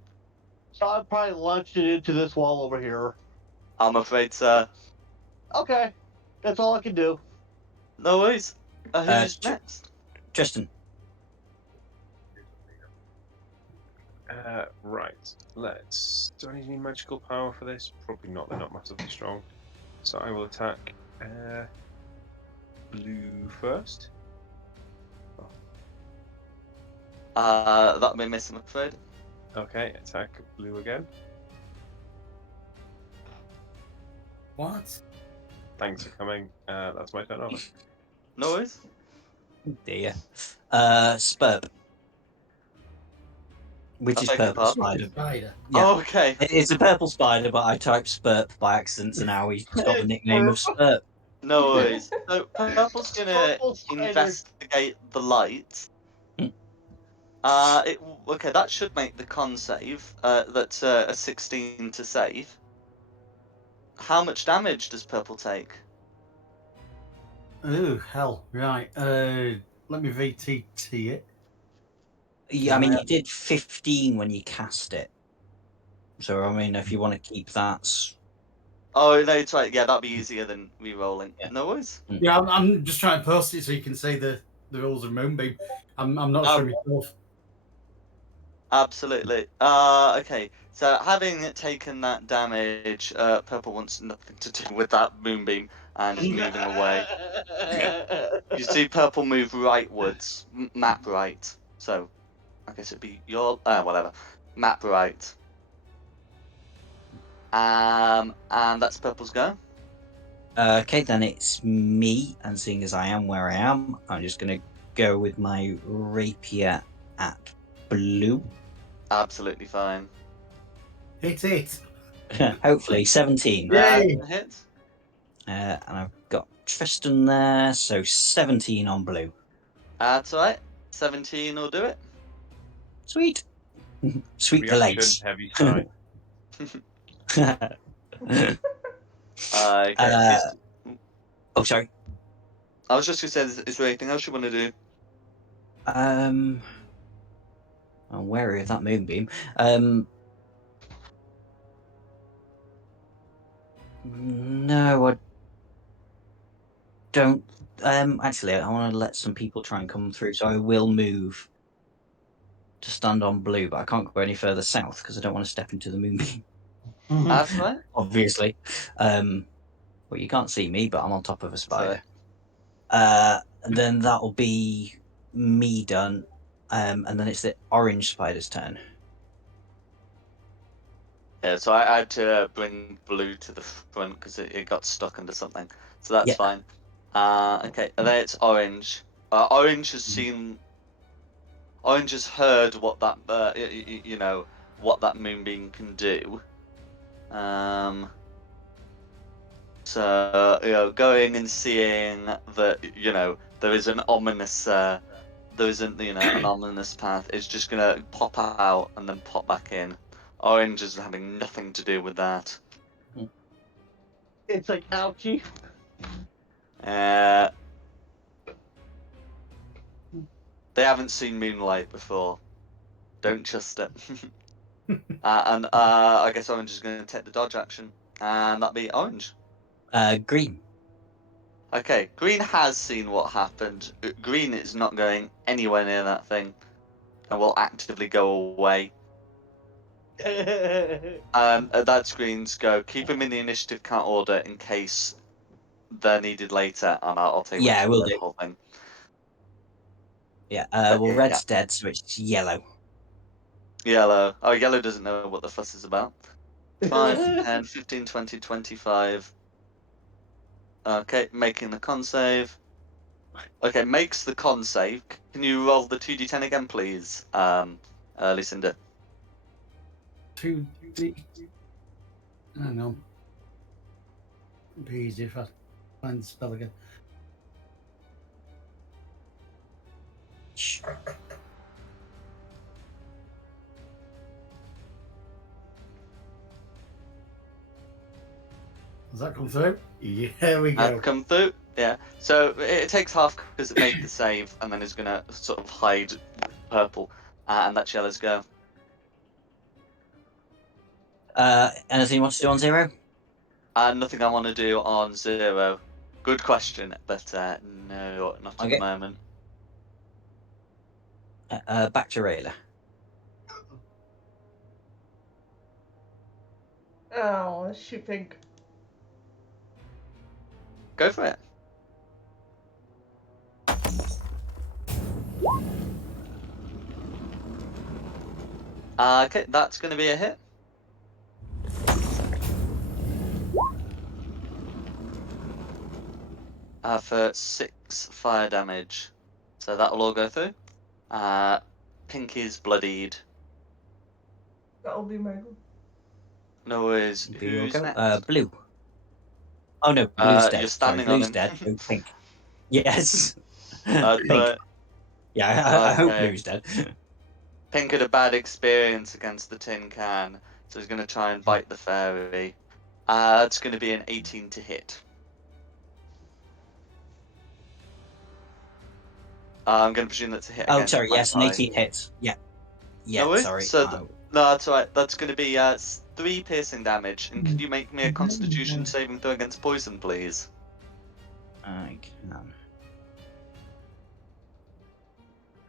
So I probably launched it into this wall over here. I'm afraid, sir. Okay, that's all I can do. No worries. Who's J- next? Justin. Right. Let's. Do I need any magical power for this? Probably not. They're not massively strong. So I will attack blue first. That'll be a miss, I'm afraid. Okay, attack blue again. What? Thanks for coming. That's my turn over. No worries. Dear. Spurp. Which I is beg your purple pardon? spider. Spider. Yeah. Oh, okay. It's a purple spider, but I typed Spurp by accident, so now he's got the nickname of Spurp. No worries. So Purple's gonna Purple spider. investigate the light. Hmm. Okay, that should make the con save. That's a 16 to save. How much damage does Purple take? Oh, hell. Right. Let me VTT it. Yeah, I mean, you did 15 when you cast it. So, I mean, if you want to keep that. Oh no, it's right. Yeah, that'd be easier than re-rolling. Yeah. No worries. Yeah, I'm just trying to post it so you can see the rules of Moonbeam. I'm not Oh. sure myself. Absolutely. Okay. So having taken that damage, Purple wants nothing to do with that moonbeam and is moving away. You see Purple move rightwards, map right. So, I guess it'd be your whatever, map right. And that's Purple's go. Okay, then it's me, and seeing as I am where I am, I'm just going to go with my rapier at blue. Absolutely fine. Hit it. Hopefully, 17. Yay. That hits. And I've got Tristan there, so 17 on blue. That's alright. 17 will do it. Sweet. Sweet the Reaction, legs. heavy sigh. Okay. Oh, sorry. I was just gonna say, is there anything else you want to do? I'm wary of that moonbeam. No, I don't. Actually, I want to let some people try and come through, so I will move to stand on blue, but I can't go any further south because I don't want to step into the moonbeam. That's right. Obviously. Well, you can't see me, but I'm on top of a spider. Sorry. And then that'll be me done. And then it's the orange spider's turn. Yeah, so I had to bring blue to the front because it got stuck under something. So that's Yeah. fine. Okay, and then it's orange. Orange has seen. Orange has heard what that what that moonbeam can do. So going and seeing that there is an ominous there isn't an ominous path. It's just gonna pop out and then pop back in. Orange is having nothing to do with that. It's like ouchie. They haven't seen moonlight before. Don't trust it. And I guess Orange is going to take the dodge action, and that'll be Orange. Green. Okay, Green has seen what happened. Green is not going anywhere near that thing, and will actively go away. That's Green's go. Keep him in the initiative count order in case they're needed later, and I'll take Yeah, which will the do. whole thing. Yeah. But Well, yeah, red's dead, so it's yellow. yellow. Oh, yellow doesn't know what the fuss is about. 5, 10, 15, 20, 25. Okay, making the con save. Okay, makes the con save. Can you roll the 2d10 again, please, Lucinda? 2D. Hang on. It'd be easy if I find the spell again. Shh. Does that come through? Yeah, we go. Come through. Yeah. So it takes half because it made the save, and then is gonna sort of hide purple, and that's yellow's go. Anything you want to do on 0? Nothing I want to do on 0. Good question, but no, not at the Okay. moment. Back to Rayla. Oh, shoot, pink. Go for it. Okay, that's going to be a hit. For 6 fire damage. So that'll all go through. Pink is bloodied. That'll be my go. No worries. Be your Who's go. next? Blue. Oh no, blue's dead. You're Sorry, standing on blue's him. dead. Oh, pink. Yes. That's Pink. right. Yeah, I hope Okay. blue's dead. Pink had a bad experience against the tin can, so he's going to try and bite the fairy. It's going to be an 18 to hit. I'm going to presume that's a hit Oh, against sorry. my Yes, an die. 18 hits. Yeah. Yeah. No worries. Sorry. So no, that's alright. That's going to be 3 piercing damage. And could you make me a Constitution saving throw against poison, please? I can.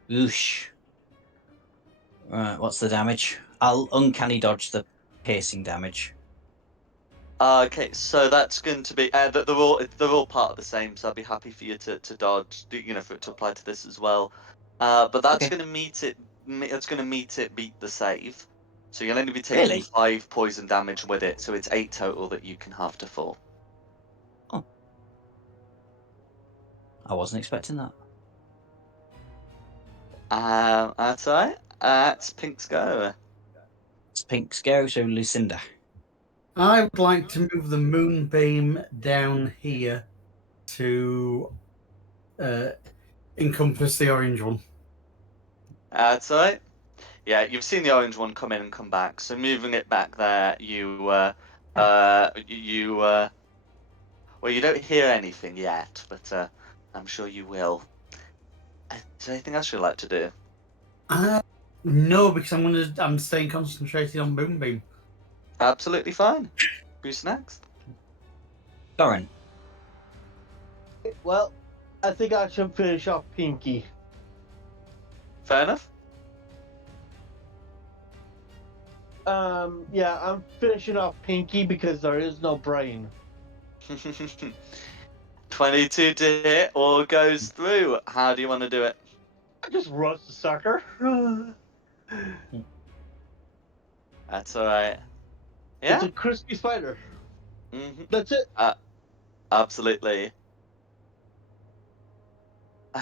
Oosh. Right. What's the damage? I'll uncanny dodge the piercing damage. Okay, so that's going to be they're all part of the same. So I'd be happy for you to dodge, for it to apply to this as well. But that's Okay. going to meet it. It's going to beat the save. So you'll only be taking Really? 5 poison damage with it. So it's 8 total that you can have to fall. Oh. I wasn't expecting that. That's alright. It's Pink's go. It's Pink's go, so Lucinda. I would like to move the moonbeam down here to encompass the orange one. That's alright. Yeah, you've seen the orange one come in and come back. So moving it back there, well, you don't hear anything yet, but I'm sure you will. Is there anything else you'd like to do? No, because I'm staying concentrated on moonbeam. Absolutely fine. Who's next? Doran. Well, I think I should finish off Pinky. Fair enough. Yeah, I'm finishing off Pinky because there is no brain. 22 to hit, all goes through. How do you want to do it? I just roast the sucker. That's alright. It's Yeah. a crispy spider. Mm-hmm. That's it. Absolutely.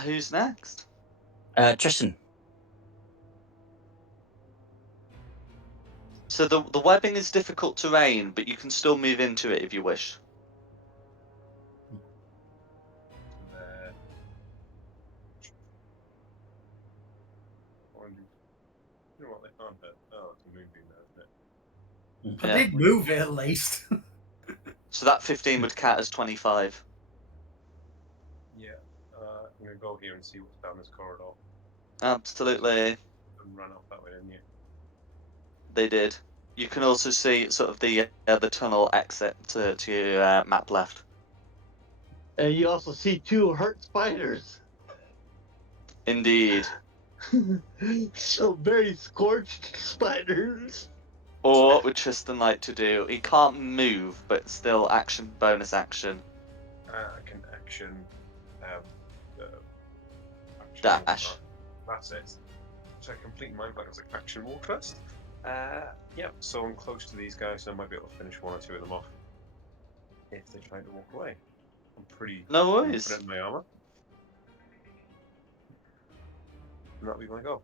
Who's next? Tristan. So the webbing is difficult terrain, but you can still move into it if you wish. There. You know what? They can't hit. Oh, it's a moonbeam now, isn't it? I Yeah. did move it at least. So that 15 would count as 25. Yeah. I'm gonna go here and see what's down this corridor. Absolutely. And run up that way, didn't you? They did. You can also see sort of the tunnel exit to your map left. And you also see 2 hurt spiders. Indeed. So very scorched spiders. Or what would Tristan like to do? He can't move, but still bonus action. action. Uh, action Dash. walk. That's it. So I complete mine, but it was like action walk first. Yep. So I'm close to these guys, so I might be able to finish one or two of them off if they try to walk away. I'm pretty No worries. confident in my armor. And that'll be my goal.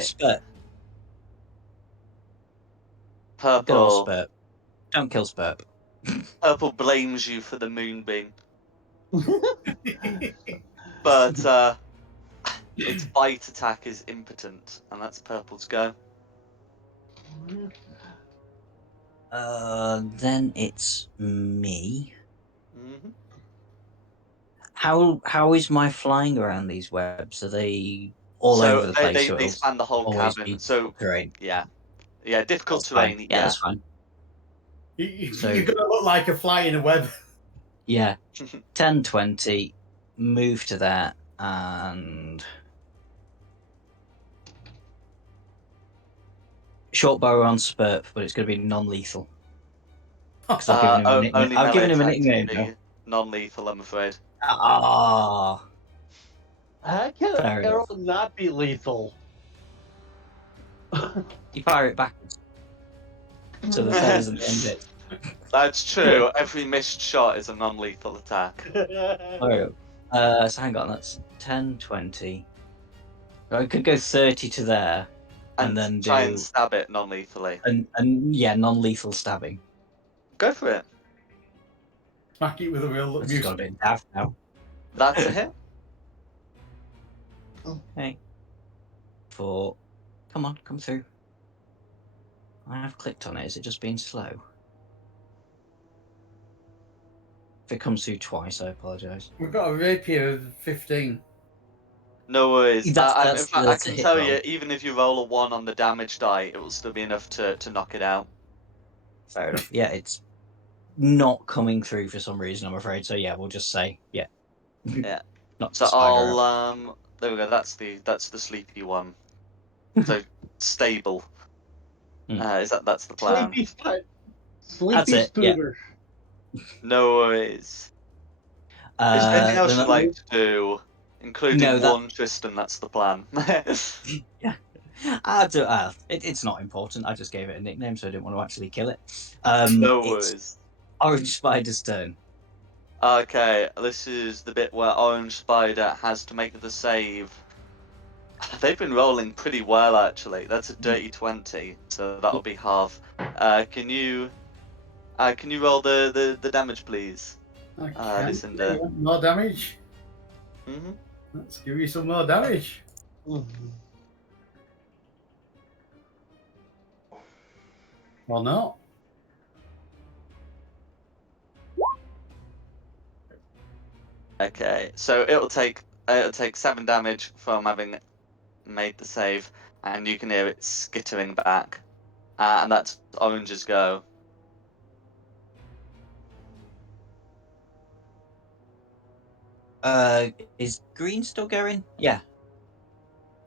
Spurt. Good old Purple. Spurt. Don't kill Spurt. Purple blames you for the moonbeam, but its bite attack is impotent, and that's Purple's go. Then it's me. Mm-hmm. How is my flying around these webs? Are they all over the place? So they it'll span the whole always cabin. be So terrain. yeah, difficult That's fine. terrain. Yeah, that's fine. So- You're gonna look like a fly in a web. Yeah. 10, 20, move to that, and short bow on Spurp, but it's going to be non-lethal. 'Cause I've given him a nickname. Only I've given melee him a attacks nickname. can be non-lethal, I'm afraid. Ah, How can Fair an arrow enough. not be lethal? you fire it backwards, so the feathers and the end bit. That's true. Every missed shot is a non-lethal attack. So hang on, that's 10, 20. I could go 30 to there, and then try do and stab it non-lethally. and yeah, non-lethal stabbing. Go for it. Smack it with a real I've just got a music. bit daft now. That's a hit. Okay. 4. Come on, come through. I have clicked on it. Is it just being slow? If it comes through twice, I apologise. We've got a rapier of 15. No worries. In fact, I that's a can hit tell roll. you, even if you roll a 1 on the damage die, it will still be enough to knock it out. Fair enough. Yeah, it's not coming through for some reason, I'm afraid. So yeah, we'll just say yeah. Yeah. Not So spider I'll there we go. That's the sleepy one. So stable. That's the plan? Sleepy spot. Sleepy That's it, yeah. scooter. No worries. Is there anything else then you'd like to do, including No, that- warn Tristan? That's the plan. yeah. It's not important. I just gave it a nickname, so I didn't want to actually kill it. No It's worries. Orange Spider's turn. Okay, this is the bit where Orange Spider has to make the save. They've been rolling pretty well, actually. That's a dirty 20, so that'll be half. Can you roll the damage, please? Okay. Lucinda. You want more damage? Mm-hmm. Let's give you some more damage. Or not. Okay, so it'll take 7 damage from having made the save, and you can hear it skittering back, and that's Orange's go. Is Green still going? Yeah.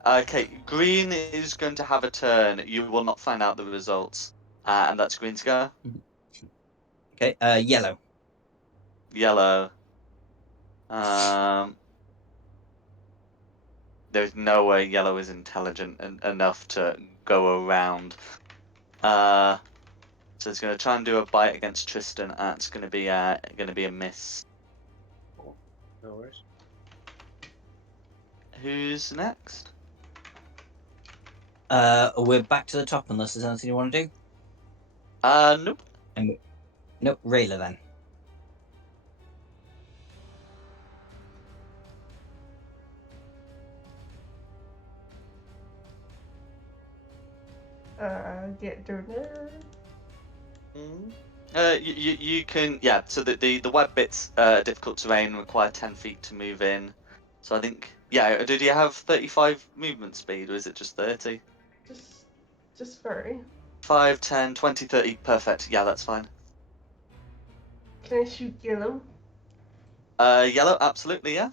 Okay, Green is going to have a turn. You will not find out the results, and that's Green's go. Okay. Yellow. Yellow. There's no way Yellow is intelligent enough to go around. So it's going to try and do a bite against Tristan. It's going to be a miss. No worries. Who's next? We're back to the top unless there's anything you want to do. Nope. Nope. Rayla then. Get down there. You can, yeah. So the web bits, difficult terrain, require 10 feet to move in. So I think, yeah. Did you have 35 movement speed, or is it just 30? Just 30. 5, 10, 20, 30. Perfect. Yeah, that's fine. Can I shoot Yellow? Yellow, absolutely, yeah.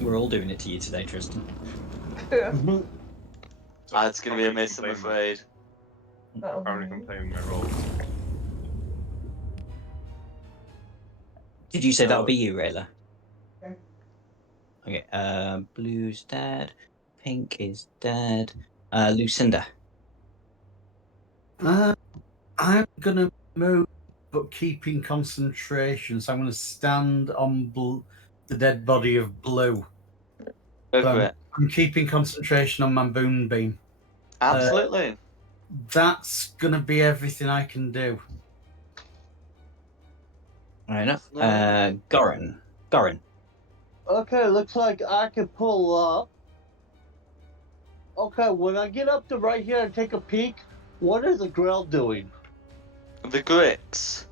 We're all doing it to you today, Tristan. It's gonna be a miss, I'm afraid. That'll Apparently, be I'm playing my roles. Did you say that'll So- be you, Rayla? Okay. Okay. Blue's dead. Pink is dead. Lucinda. I'm gonna move, but keeping concentration. So I'm gonna stand on the dead body of Blue. Go So for it. I'm keeping concentration on my moonbeam. Absolutely. That's gonna be everything I can do. Fair enough. No. Goran. Goran. Okay, looks like I can pull up. Okay, when I get up to right here and take a peek, what is the grill doing? The Grix.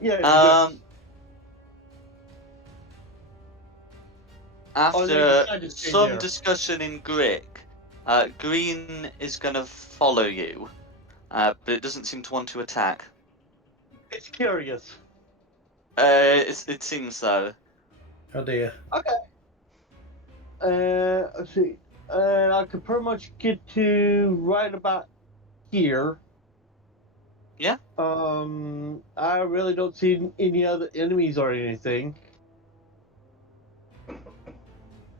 Yeah, the Um, Oh, they after decided to stay some there. discussion in Grick, Green is going to follow you, but it doesn't seem to want to attack. It's curious. It seems so. Oh dear. Let's see. And I could pretty much get to right about here. Yeah. I really don't see any other enemies or anything.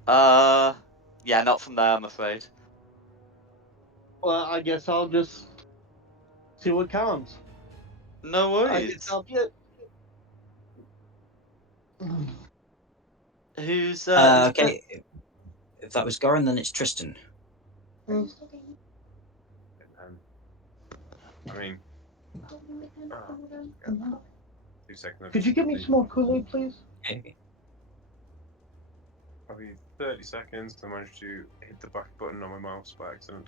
Yeah, not from there, I'm afraid. Well, I guess I'll just see what comes. No I guess worries. I'll get. Who's Okay. If that was Goran, then it's Tristan. I mean, 2 seconds. Could you give me some more Kool-Aid, please? Okay. Probably 30 seconds. I managed to hit the back button on my mouse by accident.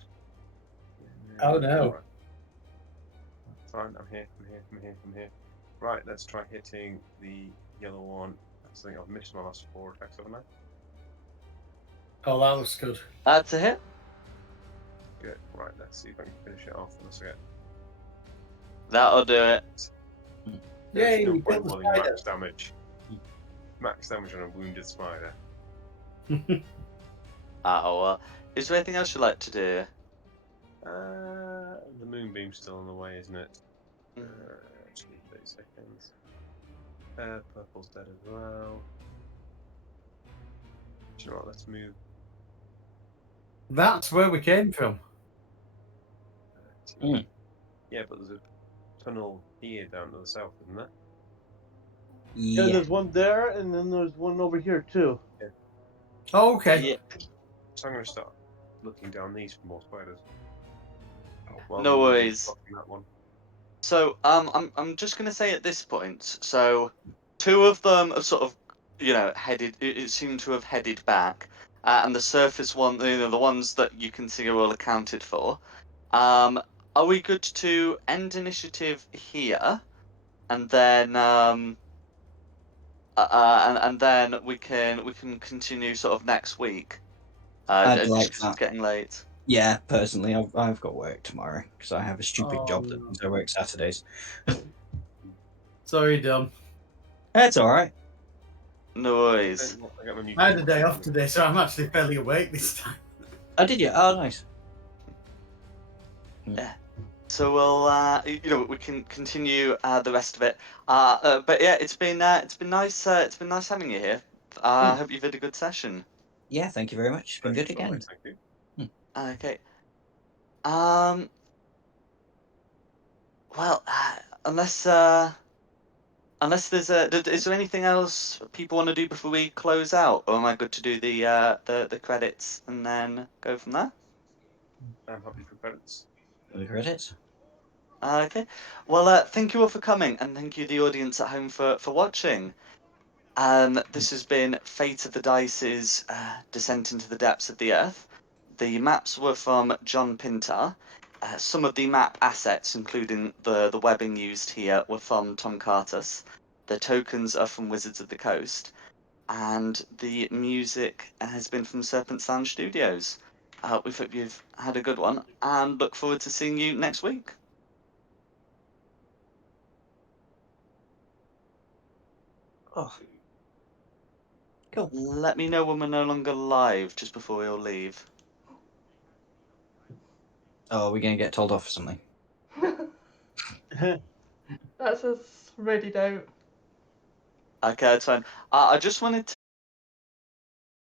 Oh, no. Right. Fine, I'm here. Right, let's try hitting the yellow one. I think I've missed my last 4 attacks, haven't I? Oh, that looks good. That's a hit. Good. Right, let's see if I can finish it off. Unless I get That'll do it. Yay, no we point killed the rolling spider. max damage. Max damage on a wounded spider. Oh, well. Is there anything else you'd like to do? The moonbeam's still in the way, isn't it? Actually, 30 seconds. Purple's dead as well. Do you know what? Let's move. That's where we came from. Mm. Yeah, but there's a tunnel here down to the south, isn't there? Yeah, Yeah. there's one there, and then there's one over here too. Oh, okay. Yeah. So I'm going to start looking down these for more spiders. Well, No the moonbeam's worries. blocking that one. So, I'm just gonna say at this point. So, 2 of them have sort of, headed. It seemed to have headed back, and the surface one, the ones that you can see are all accounted for. Are we good to end initiative here, and then and then we can continue sort of next week? I'd Just like 'cause that. it's getting late. Yeah, personally, I've got work tomorrow because I have a stupid job that Oh. means I work Saturdays. Sorry, Dom. That's all right. No worries. I got my new I had a game day on. off today, so I'm actually fairly awake this time. Oh, did you? Oh, nice. So we'll, we can continue the rest of it. But yeah, it's been nice. It's been nice having you here. I hope you've had a good session. Yeah, thank you very much. It's been good again. Always, thank you. Okay. Well, unless there's is there anything else people want to do before we close out, or am I good to do the credits and then go from there? I'm happy for credits. The credits. Okay. Well, thank you all for coming, and thank you the audience at home for watching. This has been Fate of the Dice's Descent into the Depths of the Earth. The maps were from John Pintar. Some of the map assets, including the webbing used here, were from Tom Cartus. The tokens are from Wizards of the Coast. And the music has been from Serpent Sound Studios. We hope you've had a good one, and look forward to seeing you next week. Oh, cool. Let me know when we're no longer live, just before we all leave. Oh, are we gonna get told off or something? That's us readied out. Okay, that's fine. I just wanted